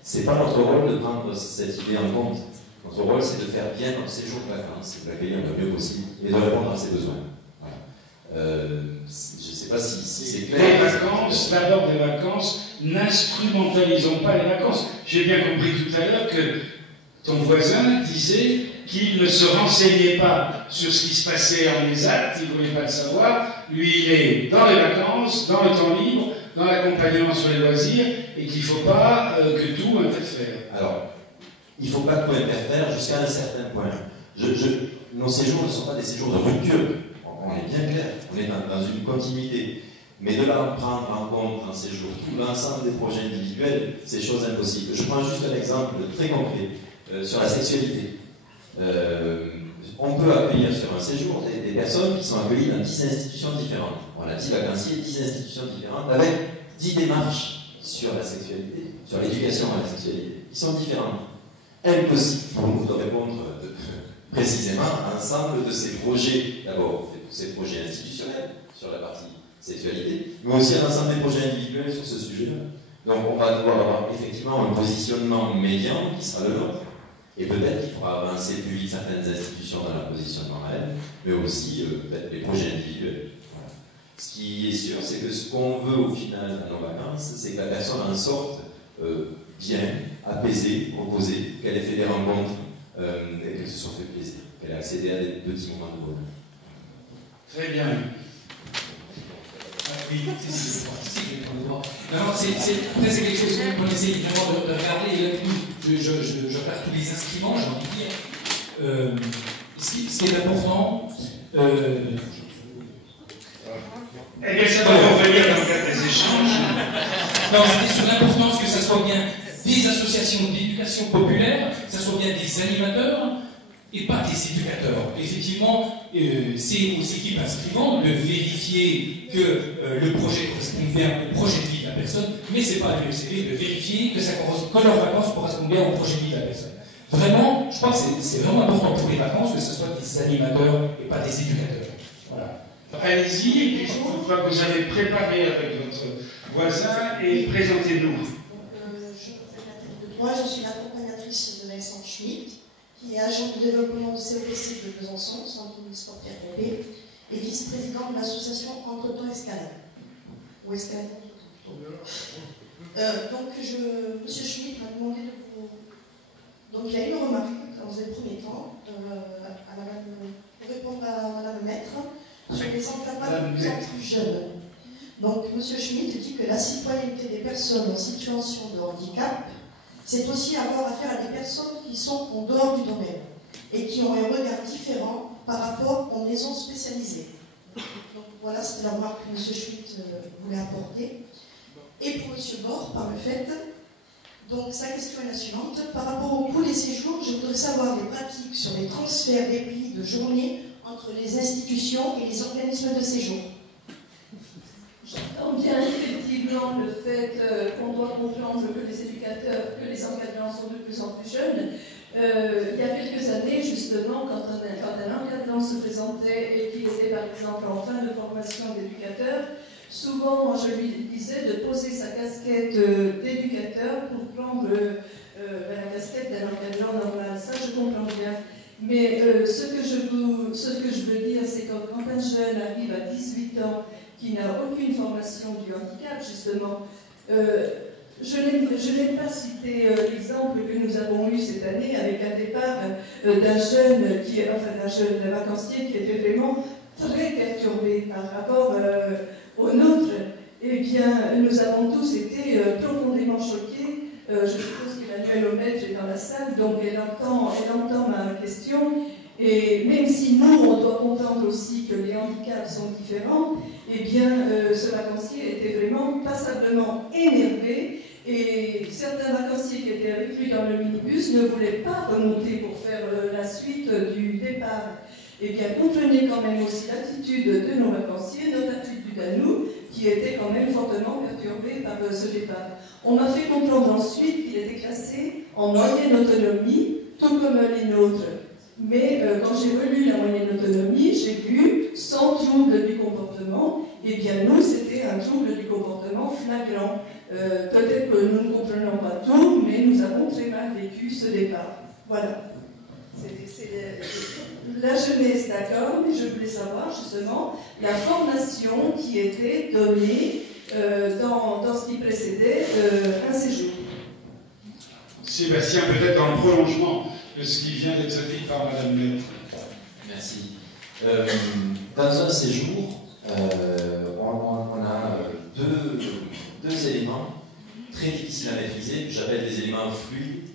C'est pas notre rôle de prendre cette idée en compte. Notre rôle, c'est de faire bien notre séjour de vacances, c'est de l'accueillir le mieux possible et de répondre à ses besoins. Voilà. Je ne sais pas si c'est clair. Les vacances, d'abord des vacances, n'instrumentalisons pas les vacances. J'ai bien compris tout à l'heure que ton voisin disait qu'il ne se renseignait pas sur ce qui se passait en ESAT, il ne voulait pas le savoir. Lui, il est dans les vacances, dans le temps libre, dans l'accompagnement sur les loisirs, et qu'il ne faut pas que tout interfère. Alors, il ne faut pas que tout interfère jusqu'à un certain point. Nos séjours ne sont pas des séjours de rupture. On est bien clair, on est dans une continuité. Mais de là prendre en compte dans ces jours tout l'ensemble des projets individuels, c'est chose impossible. Je prends juste un exemple très concret sur la sexualité. On peut accueillir sur un séjour des personnes qui sont accueillies dans 10 institutions différentes. On a 10 vacanciers, 10 institutions différentes, avec 10 démarches sur la sexualité, sur l'éducation à la sexualité, qui sont différentes. Impossible pour nous de répondre précisément à l'ensemble de ces projets, d'abord ces projets institutionnels sur la partie sexualité, mais aussi à l'ensemble des projets individuels sur ce sujet-là. Donc on va devoir avoir effectivement un positionnement médian qui sera le nôtre, et peut-être qu'il faudra avancer plus vite certaines institutions dans leur positionnement à elles, mais aussi peut-être les projets individuels. Voilà. Ce qui est sûr, c'est que ce qu'on veut au final dans nos vacances, c'est que la personne en sorte bien, apaisée, reposée, qu'elle ait fait des rencontres et qu'elle se soit fait plaisir, qu'elle ait accédé à des petits moments de bonheur. Très bien. Oui, c'est quelque chose qu'on essaie vraiment de regarder. Et là, je regarde tous les inscriptions, j'ai envie de dire. Ce qui est important. Eh bien, ça va revenir dans le cadre des échanges. Non, c'était sur l'importance que ce soit bien des associations d'éducation populaire, que ce soit bien des animateurs et pas des éducateurs. Effectivement, c'est aux équipes inscrivantes de vérifier que le projet correspond bien au projet de vie de la personne, mais c'est pas à l'ECV de vérifier que leurs vacances correspondent bien au projet de vie de la personne. Vraiment, je crois que c'est vraiment important pour les vacances que ce soit des animateurs et pas des éducateurs. Voilà. Allez-y, et puis une fois que vous avez préparé avec votre voisin, et présentez-nous. Moi, je suis l'accompagnatrice de Vincent Schmitt, qui est agent de développement du CEPC de Besançon, Centre Municipal Pierre-Bébé, et vice-président de l'association Entre-temps Escalade. Ou Escalade. Monsieur Schmitt m'a demandé de vous. Donc, il y a une remarque dans un premier temps à Madame pour répondre à Madame Maître sur les encadrements de plus en plus jeunes. Donc, M. Schmitt dit que la citoyenneté des personnes en situation de handicap, c'est aussi avoir affaire à des personnes qui sont en dehors du domaine et qui ont un regard différent par rapport aux maisons spécialisées. Donc voilà, c'est la remarque que M. Schmitt voulait apporter. Et pour M. Bord, par le fait, donc sa question est la suivante. Par rapport au coût des séjours, je voudrais savoir les pratiques sur les transferts des prix de journée entre les institutions et les organismes de séjour. J'entends bien effectivement le fait qu'on doit comprendre que les éducateurs, que les encadrants sont de plus en plus jeunes. Il y a quelques années, justement, quand un encadrant se présentait et qu'il était par exemple en fin de formation d'éducateur, souvent moi je lui disais de poser sa casquette d'éducateur pour prendre la casquette d'un encadrant normal. Ça je comprends bien. Mais ce que je veux dire, c'est que quand un jeune arrive à 18 ans, qui n'a aucune formation du handicap, justement. Je n'ai pas cité l'exemple que nous avons eu cette année avec un départ d'un jeune vacancier qui était vraiment très perturbé par rapport au nôtre. Eh bien, nous avons tous été profondément choqués. Je suppose qu'Emmanuelle Omètre est dans la salle, donc elle entend ma question. Et même si nous, on doit comprendre aussi que les handicaps sont différents, eh bien, ce vacancier était vraiment passablement énervé et certains vacanciers qui étaient avec lui dans le minibus ne voulaient pas remonter pour faire la suite du départ. Eh bien, comprenez quand même aussi l'attitude de nos vacanciers, notre attitude à nous, qui était quand même fortement perturbée par ce départ. On m'a fait comprendre ensuite qu'il était classé en moyenne autonomie, tout comme les nôtres. Mais quand j'ai relu la moyenne autonomie, j'ai vu sans trouble du comportement. Eh bien, nous, c'était un trouble du comportement flagrant. Peut-être que nous ne comprenons pas tout, mais nous avons très mal vécu ce départ. Voilà. C'est la jeunesse, d'accord, mais je voulais savoir justement la formation qui était donnée dans ce qui précédait un séjour. Sébastien, peut-être dans le prolongement de ce qui vient d'être dit par Madame Maître. Merci. Dans un séjour, on a deux éléments très difficiles à maîtriser, que j'appelle des éléments fluides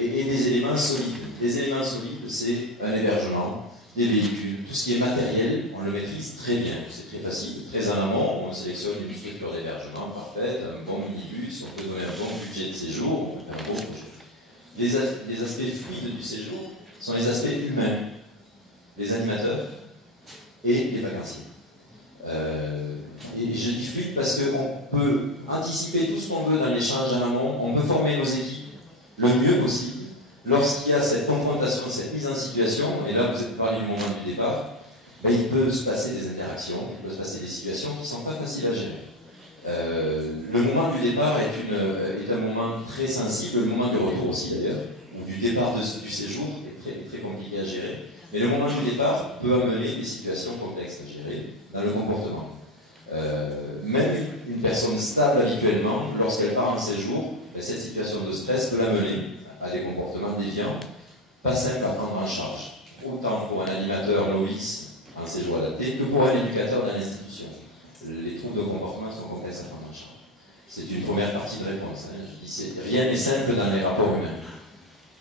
et des éléments solides. Les éléments solides, c'est un hébergement, des véhicules, tout ce qui est matériel, on le maîtrise très bien, c'est très facile. Très en amont, on sélectionne une structure d'hébergement parfaite, un bon minibus, on peut donner un bon budget de séjour, un bon budget. Les aspects fluides du séjour sont les aspects humains, les animateurs et les vacanciers. Et je dis fluide parce qu'on peut anticiper tout ce qu'on veut dans l'échange en amont, on peut former nos équipes le mieux possible. Lorsqu'il y a cette confrontation, cette mise en situation, et là vous êtes parlé du moment du départ, ben, il peut se passer des interactions, il peut se passer des situations qui ne sont pas faciles à gérer. Le moment du départ est un moment très sensible, le moment du retour aussi d'ailleurs, ou du départ du séjour est très compliqué à gérer, mais le moment du départ peut amener des situations complexes à gérer dans le comportement. Même une personne stable habituellement, lorsqu'elle part en séjour, cette situation de stress peut l'amener à des comportements déviants, pas simples à prendre en charge, autant pour un animateur novice en séjour adapté que pour un éducateur dans l'institution. Les troubles de comportement sont complexes à prendre en charge. C'est une première partie de réponse. Hein. Je dis, rien n'est simple dans les rapports humains.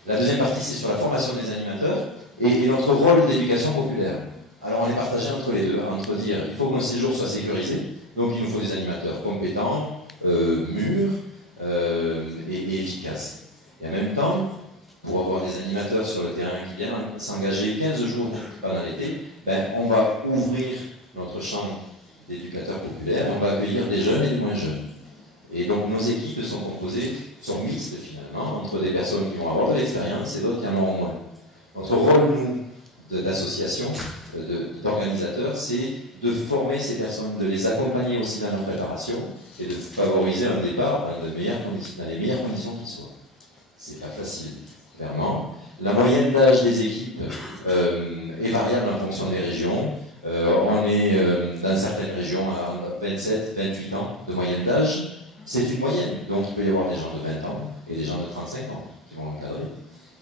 La deuxième partie, c'est sur la formation des animateurs et notre rôle d'éducation populaire. Alors on est partagé entre les deux, entre dire il faut que nos séjours soient sécurisés, donc il nous faut des animateurs compétents, mûrs et efficaces. Et en même temps, pour avoir des animateurs sur le terrain qui viennent s'engager 15 jours pendant l'été, ben, on va ouvrir notre champ d'éducateurs populaires, on va accueillir des jeunes et des moins jeunes. Et donc nos équipes sont mixtes finalement, entre des personnes qui vont avoir de l'expérience et d'autres qui en auront moins. Notre rôle, nous, d'association, d'organisateurs, c'est de former ces personnes, de les accompagner aussi dans leur préparation et de favoriser un départ dans les meilleures conditions qui soient. C'est pas facile, clairement. La moyenne d'âge des équipes est variable en fonction des régions. On est dans certaines régions à 27, 28 ans de moyenne d'âge. C'est une moyenne, donc il peut y avoir des gens de 20 ans et des gens de 35 ans qui vont encadrer.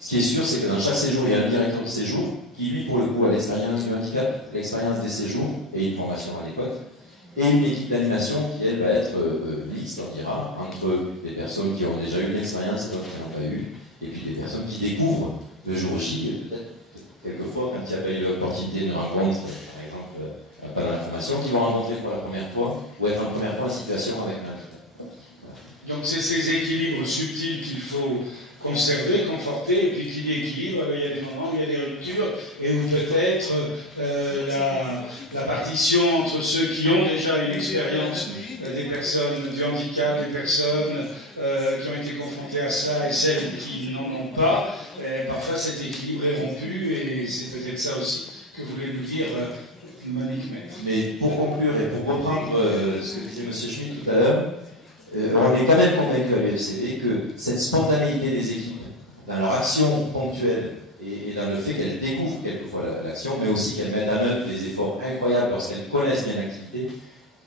Ce qui est sûr, c'est que dans chaque séjour, il y a un directeur de séjour qui, lui, pour le coup, a l'expérience du handicap, l'expérience des séjours et une formation adéquate, et une équipe d'animation qui, elle, va être mixte, on dira, entre des personnes qui ont déjà eu l'expérience et d'autres qui n'en ont pas eu, et puis des personnes qui découvrent le jour J, peut-être, quelquefois, quand il y a eu l'opportunité d'une rencontre, par exemple, pas d'information, qui vont rencontrer pour la première fois, ou être en première fois en situation avec un handicap. Donc c'est ces équilibres subtils qu'il faut conserver, conforter, et puis qui l'équilibre, il y a des moments où il y a des ruptures, et où peut-être la partition entre ceux qui ont déjà une expérience des personnes du handicap, des personnes qui ont été confrontées à cela, et celles qui n'en ont pas, parfois cet équilibre est rompu, et c'est peut-être ça aussi que voulait nous dire Monique Maître. Mais pour conclure et pour reprendre ce que disait M. Schmitt tout à l'heure, on est quand même convaincu à l'UFCD que cette spontanéité des équipes, dans leur action ponctuelle et dans le fait qu'elles découvrent quelquefois l'action, mais aussi qu'elles mettent en œuvre des efforts incroyables lorsqu'elles connaissent bien l'activité,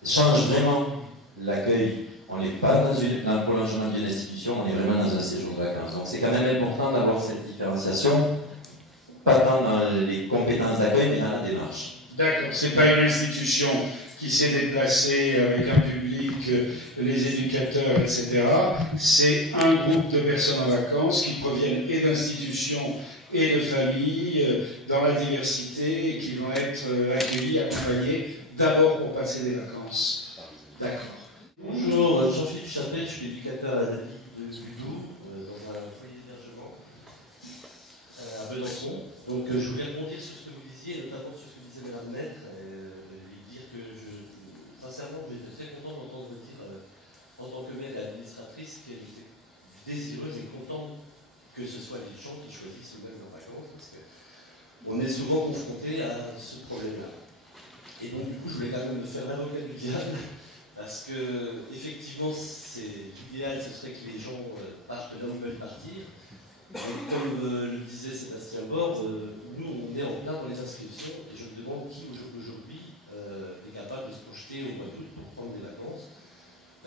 change vraiment l'accueil. On n'est pas dans le prolongement d'une institution, on est vraiment dans un séjour de vacances. Donc c'est quand même important d'avoir cette différenciation, pas tant dans les compétences d'accueil, mais dans la démarche. D'accord, c'est pas une institution qui s'est déplacée avec un public, les éducateurs, etc. C'est un groupe de personnes en vacances qui proviennent et d'institutions et de familles dans la diversité et qui vont être accueillis, accompagnés d'abord pour passer des vacances. D'accord. Bonjour, Jean-Philippe Chappet, je suis éducateur à la David de Budou, dans un foyer d'hébergement à Besançon. Donc je voulais rebondir sur ce que vous disiez, notamment sur ce que disait Mme Maître, et dire que sincèrement, j'étais très content d'entendre vous dire, en tant que maître et administratrice, qu'elle était désireuse et contente que ce soit les gens qui choisissent eux-mêmes leurs vacances, parce qu'on est souvent confronté à ce problème-là. Et donc, du coup, je voulais quand même faire l'avocat du diable, parce que, effectivement, l'idéal, ce serait que les gens partent là où ils veulent partir. Et comme le disait Sébastien Bord, nous, on est en plein dans les inscriptions, et je me demande qui, aujourd'hui, est capable de se projeter au mois d'août pour prendre des vacances.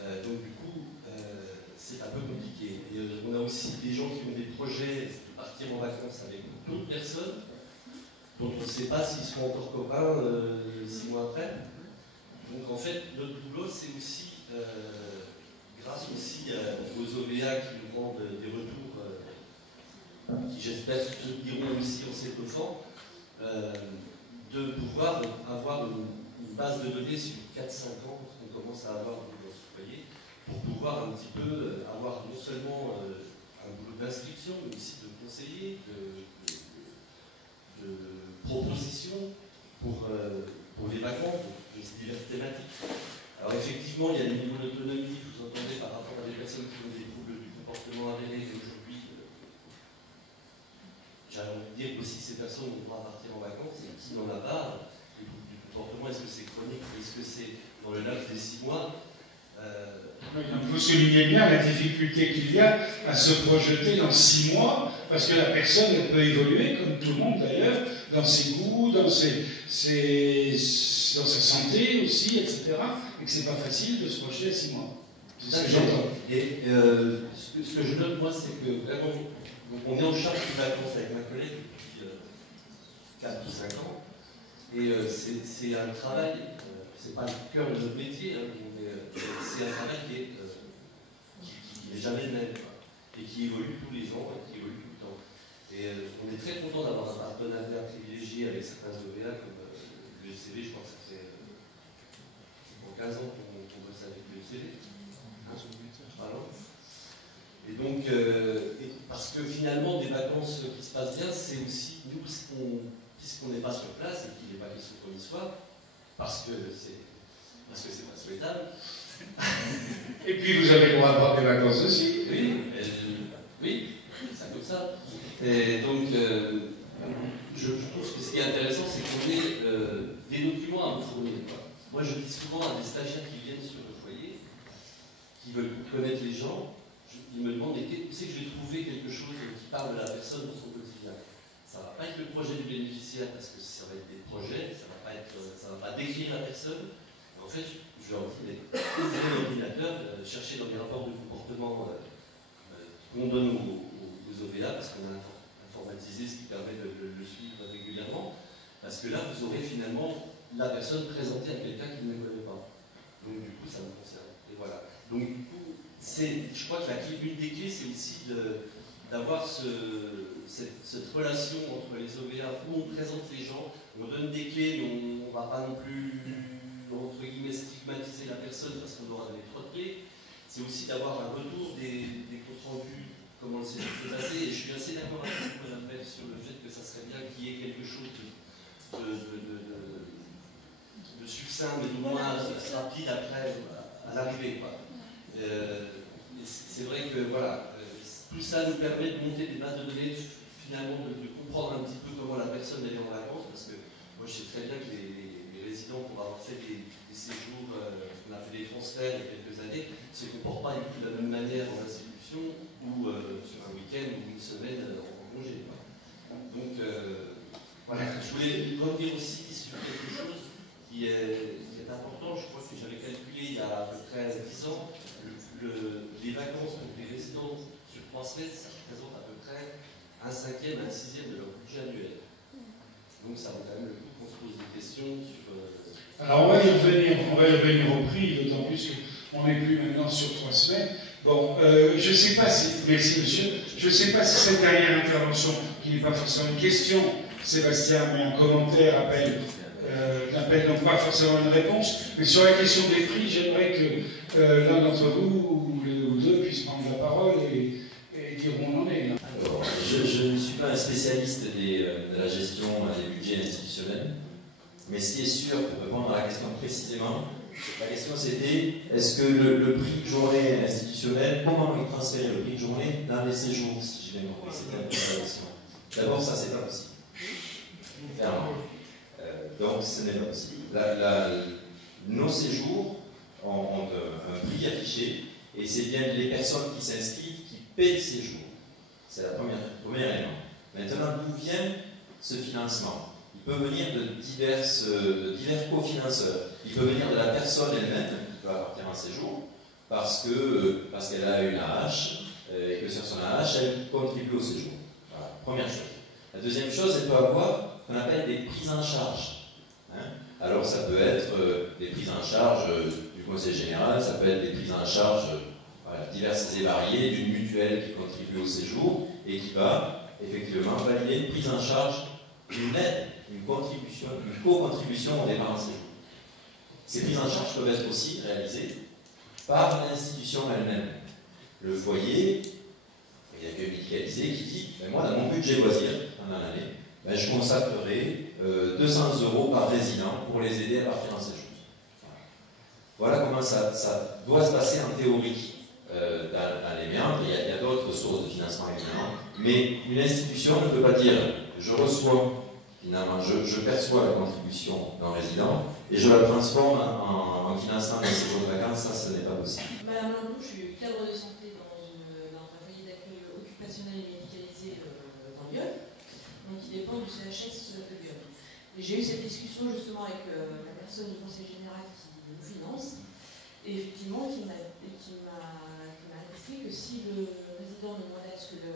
Donc, du coup, c'est un peu compliqué. Et on a aussi des gens qui ont des projets de partir en vacances avec d'autres personnes, dont on ne sait pas s'ils seront encore copains 6 mois après. Donc en fait, notre boulot, c'est aussi, grâce aussi aux OVA qui nous rendent des retours, qui j'espère se diront aussi en s'étoffant, de pouvoir avoir une base de données sur 4-5 ans, qu'on commence à avoir dans ce foyer, pour pouvoir un petit peu avoir non seulement un boulot d'inscription, mais aussi de conseiller, de propositions pour les vacances, de ces diverses thématiques. Alors effectivement, il y a des niveaux d'autonomie, vous entendez, par rapport à des personnes qui ont des troubles du comportement avérés, mais aujourd'hui, j'ai envie de dire aussi ces personnes ont le droit à partir en vacances, et qui n'en a pas, les troubles du comportement, est-ce que c'est chronique, est-ce que c'est dans le laps des 6 mois Vous soulignez bien la difficulté qu'il y a à se projeter dans 6 mois, parce que la personne elle peut évoluer, comme tout le monde d'ailleurs, dans ses goûts, dans sa santé aussi, etc. Et que c'est pas facile de se projeter à 6 mois. C'est ce que j'entends. Et ce que je note, moi, c'est que vraiment, on est en charge de vacances avec ma collègue depuis 4 ou 5 ans. Et c'est un travail, c'est pas le cœur de notre métier, hein, mais c'est un travail qui n'est jamais le même, quoi, et qui évolue tous les ans, et qui évolue tout le temps. Et on est très content d'avoir un partenariat privilégié avec certains OVA, comme le CV, je crois que ça fait pour 15 ans qu'on bosse avec le CV. Et donc, parce que finalement, des vacances qui se passent bien, c'est aussi nous, puisqu'on n'est pas sur place et qu'il n'est pas question qu'on y soit, parce que c'est pas souhaitable. Et puis vous avez le droit d'avoir des vacances aussi. Oui, c'est comme ça. Et donc, je trouve que ce qui est intéressant, c'est qu'on ait des documents à vous fournir, quoi. Moi, je dis souvent à des stagiaires qui viennent sur le foyer, qui veulent connaître les gens, ils me demandent, mais c'est que je vais trouver quelque chose qui parle de la personne dans son quotidien. Ça ne va pas être le projet du bénéficiaire, parce que ça va être des projets, ça va pas décrire la personne. En fait, je leur dis, ouvrez l'ordinateur, cherchez dans les rapports de comportement qu'on donne aux OVA, parce qu'on a un informatisé, ce qui permet de le suivre régulièrement. Parce que là, vous aurez finalement la personne présentée à quelqu'un qui ne le connaît pas. Donc du coup, ça me concerne. Et voilà. Donc du coup, je crois que une des clés, c'est aussi d'avoir cette relation entre les OVA où on présente les gens, on donne des clés, mais on ne va pas non plus, entre guillemets, stigmatiser la personne parce qu'on aura donné trop de clés. C'est aussi d'avoir un retour des comptes rendus, comment c'est passé. Et je suis assez d'accord avec vous, Madame Bell, sur le fait que ça serait bien qu'il y ait quelque chose de succinct, mais de moins rapide après, à l'arrivée. C'est vrai que voilà, tout ça nous permet de monter des bases de données, finalement de comprendre un petit peu comment la personne est en vacances, parce que moi je sais très bien que les résidents, pour avoir fait des séjours, on a fait des transferts il y a quelques années, ne se comportent pas du tout de la même manière en institution ou sur un week-end ou une semaine en congé. Donc voilà, je voulais revenir aussi sur quelque chose qui est important. Je crois que j'avais calculé il y a à peu près 10 ans, les vacances pour les résidents sur 3 semaines, ça représente à peu près 1/5, 1/6 de leur budget annuel. Donc ça vaut quand même le coup qu'on se pose des questions sur... Alors on va y revenir au prix, d'autant plus qu'on n'est plus maintenant sur 3 semaines. Bon, je ne sais pas si... Merci monsieur. Je ne sais pas si cette dernière intervention, qui n'est pas forcément une question, Sébastien, mais un commentaire n'appelle donc pas forcément une réponse. Mais sur la question des prix, j'aimerais que l'un d'entre vous, ou les deux, puissent prendre la parole et dire où on en est. Là. Alors, je ne suis pas un spécialiste de la gestion des budgets institutionnels, mais ce qui est sûr, pour répondre à la question précisément, la question c'était, est-ce que le prix de journée institutionnel, comment est transféré le prix de journée dans les séjours, si j'ai bien compris, c'était un peu la question. D'abord, ça c'est pas possible. Clairement. Donc ce n'est pas possible. Nos séjours ont un prix affiché, et c'est bien les personnes qui s'inscrivent qui paient le séjour. C'est la première élément. Maintenant, d'où vient ce financement? Il peut venir de divers cofinanceurs. Il peut venir de la personne elle-même qui peut appartenir à un séjour parce qu'elle a une AH et que sur son AH, elle contribue au séjour. Voilà, première chose. La deuxième chose, elle peut avoir ce qu'on appelle des prises en charge. Alors, ça peut être des prises en charge du conseil général, ça peut être des prises en charge diverses et variées d'une mutuelle qui contribue au séjour et qui va effectivement valider une prise en charge d'une aide, une contribution, une co-contribution au départ en séjour. Ces prises en charge peuvent être aussi réalisées par l'institution elle-même. Le foyer, il y a que médicalisé qui dit, moi dans mon budget loisir pendant l'année, je consacrerai 200 € par résident pour les aider à partir en séjour. Voilà comment ça doit se passer en théorie. Dans les méandres, il y a d'autres sources de financement évidemment, mais une institution ne peut pas dire je reçois, finalement, je perçois la contribution d'un résident et je la transforme en financement d'un séjour de vacances, ça ce n'est pas possible. Madame Landou, je suis cadre de santé dans un foyer d'accueil occupationnel et médicalisé dans Lyon, donc qui dépend du CHS de Lyon. Et j'ai eu cette discussion justement avec la personne du conseil général qui nous finance, et effectivement qui m'a expliqué que si le résident demandait à ce que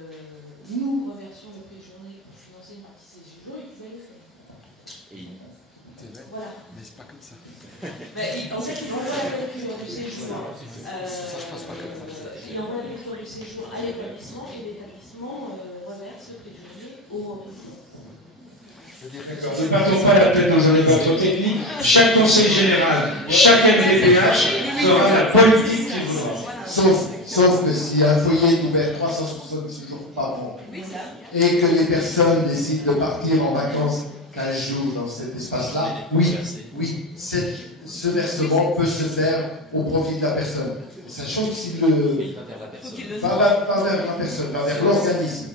nous reversions le prix de journée pour financer une partie de ses séjours, il pouvait le faire. Voilà. Mais c'est pas comme ça. En fait, il envoie la facture du séjour. Ça se passe pas comme ça. Il envoie la facture du séjour à l'établissement et l'établissement reverse le prix de journée au résident. Ne partons pas la tête dans un débat trop technique. Chaque conseil général, chaque MDPH fera la politique qu'il voudra. Sauf que s'il y a un foyer ouvert 360 jours par an et que les personnes décident de partir en vacances 15 jours dans cet espace-là, oui, ce versement peut se faire au profit de la personne. Sachant que si pas vers la personne, pas vers l'organisme.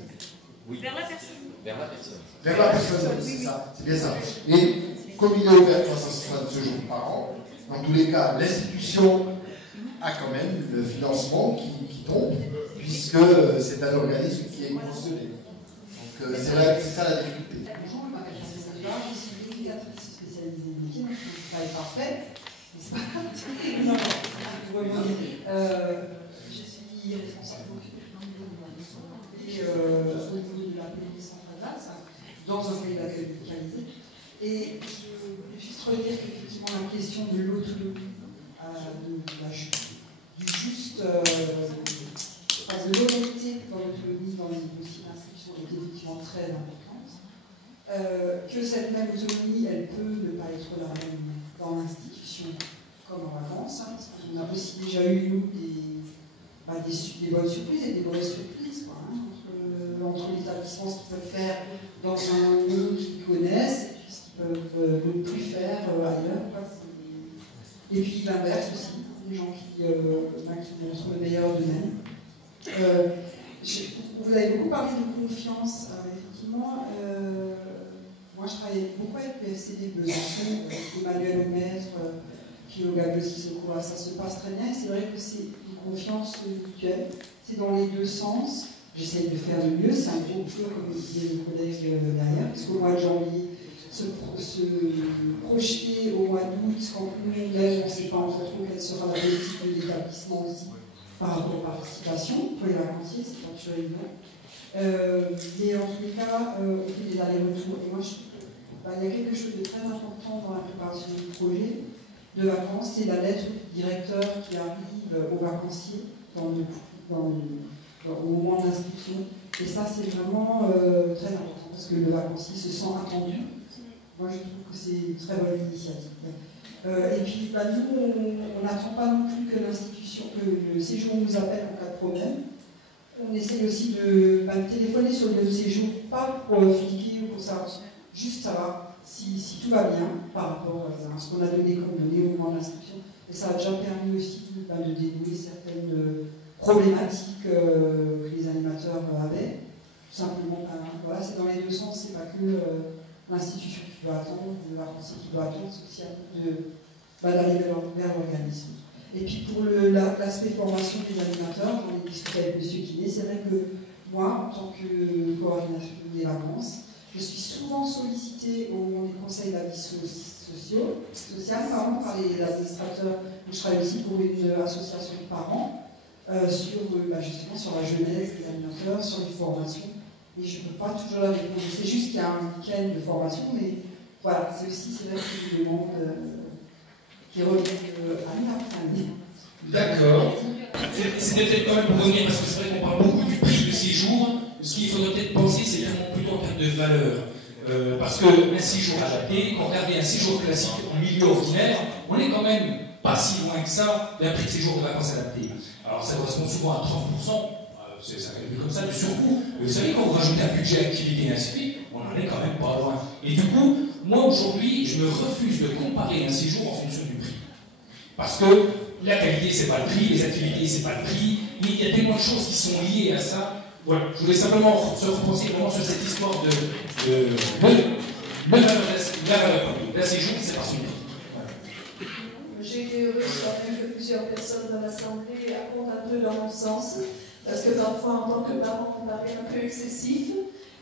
Oui. Vers la personne. Vers la personne. Vers la personne, c'est ça, c'est bien ça. Et comme il est ouvert 360 jours par an, dans tous les cas, l'institution a quand même le financement qui tombe, puisque c'est un organisme qui est conventionné. Donc c'est ça la difficulté. Bonjour, je m'appelle Christine Delage, je suis éducatrice spécialisée de métier, donc je ne suis pas parfaite. Non, je suis responsable et au niveau de la police Et je voulais juste redire qu'effectivement la question de l'autonomie, de l'honnêteté dans l'autonomie dans les dossiers d'inscription est effectivement très importante. Que cette même autonomie, elle peut ne pas être la même dans l'institution comme en vacances, hein, parce qu'on a aussi déjà eu, nous, des bonnes surprises et des mauvaises surprises, quoi, hein, entre l'établissement, ce qu'ils peuvent faire dans un monde qu'ils connaissent, et puis ce qu'ils peuvent ne plus faire ailleurs. Quoi, et puis l'inverse aussi, des gens qui montrent le meilleur d'eux-mêmes. Vous avez beaucoup parlé de confiance, effectivement. Moi, je travaille beaucoup avec le FCD Besançon, Emmanuel Lemaître, puis au Gabriel Sissoko. Ça se passe très bien et c'est vrai que c'est une confiance mutuelle. C'est dans les deux sens. J'essaye de faire le mieux. C'est un gros peu, comme disait le collègue derrière, parce qu'au mois de janvier, se projeter au mois d'août, quand nous-mêmes, on ne sait pas encore trop quelle sera la politique de l'établissement aussi par rapport aux participations. Pour les vacanciers, c'est pas toujours évident. Mais en tous les cas, on fait des allers-retours. Et moi, je trouve qu'il y a quelque chose de très important dans la préparation du projet de vacances, c'est la lettre du directeur qui arrive aux vacanciers au moment de l'inscription. Et ça, c'est vraiment très important parce que le vacancier se sent attendu. Moi, je trouve que c'est une très bonne initiative. Et puis, nous, on n'attend pas non plus que le séjour nous appelle en cas de problème. On essaye aussi de téléphoner sur le séjour, pas pour fliquer ou pour ça, juste savoir si tout va bien par rapport à ce qu'on a donné comme données au moment de l'inscription. Et ça a déjà permis aussi de dénouer certaines problématiques que les animateurs avaient. Tout simplement, voilà, c'est dans les deux sens, c'est pas que l'institution qui doit attendre, le vacancier qui doit attendre, c'est aussi d'aller vers l'organisme. Et puis pour l'aspect formation des animateurs, j'en ai discuté avec M. Kiné, c'est vrai que moi, en tant que coordinateur des vacances, je suis souvent sollicitée au moment des conseils d'avis social par les administrateurs. Je travaille aussi pour une association de parents justement sur la jeunesse des animateurs, sur les formations. Et je ne peux pas toujours leur répondre. C'est juste qu'il y a un week-end de formation, mais voilà, c'est vrai que je demande qui reviennent année après année. D'accord. C'était peut-être quand même pour revenir, parce que c'est vrai qu'on parle beaucoup du prix de séjour. Ce qu'il faudrait peut-être penser, c'est vraiment plutôt en termes de valeur. Parce qu'un séjour adapté, quand on regarde un séjour classique en milieu ordinaire, on n'est quand même pas si loin que ça d'un prix de séjour de vacances adapté. Alors ça correspond souvent à 30%, c'est ça calcule comme ça, de surcoût. Vous savez, quand vous rajoutez un budget activité et ainsi de suite, on n'en est quand même pas loin. Et du coup, moi aujourd'hui, je me refuse de comparer un séjour en fonction du prix. Parce que la qualité, c'est pas le prix, les activités, c'est pas le prix, il y a tellement de choses qui sont liées à ça. Voilà, je voulais simplement se repenser vraiment sur cette histoire de la valeur d'un séjour, c'est pas son prix. Voilà. J'ai été heureuse quand même que plusieurs personnes dans l'Assemblée abondent un peu dans mon sens, parce que parfois, en tant que parent, on paraît un peu excessif,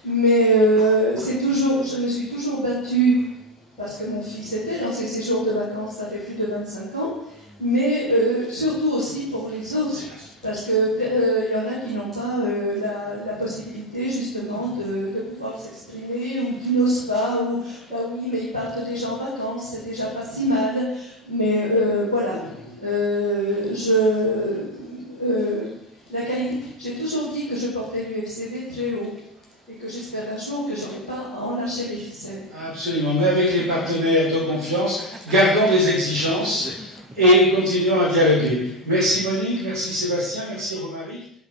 mais je me suis toujours battue, parce que mon fils était dans ces séjours de vacances, ça fait plus de 25 ans, mais surtout aussi pour les autres, parce qu'il y en a qui n'ont pas la possibilité justement de pouvoir s'exprimer, ou qui n'osent pas, ou oui, mais ils partent déjà en vacances, c'est déjà pas si mal, mais voilà. La qualité, j'ai toujours dit que je portais l'UFCD très haut, et que j'espère un jour que je n'aurai pas à en lâcher les ficelles. Absolument, mais avec les partenaires de confiance, gardons les exigences et continuons à dialoguer. Merci Monique, merci Sébastien, merci Romary.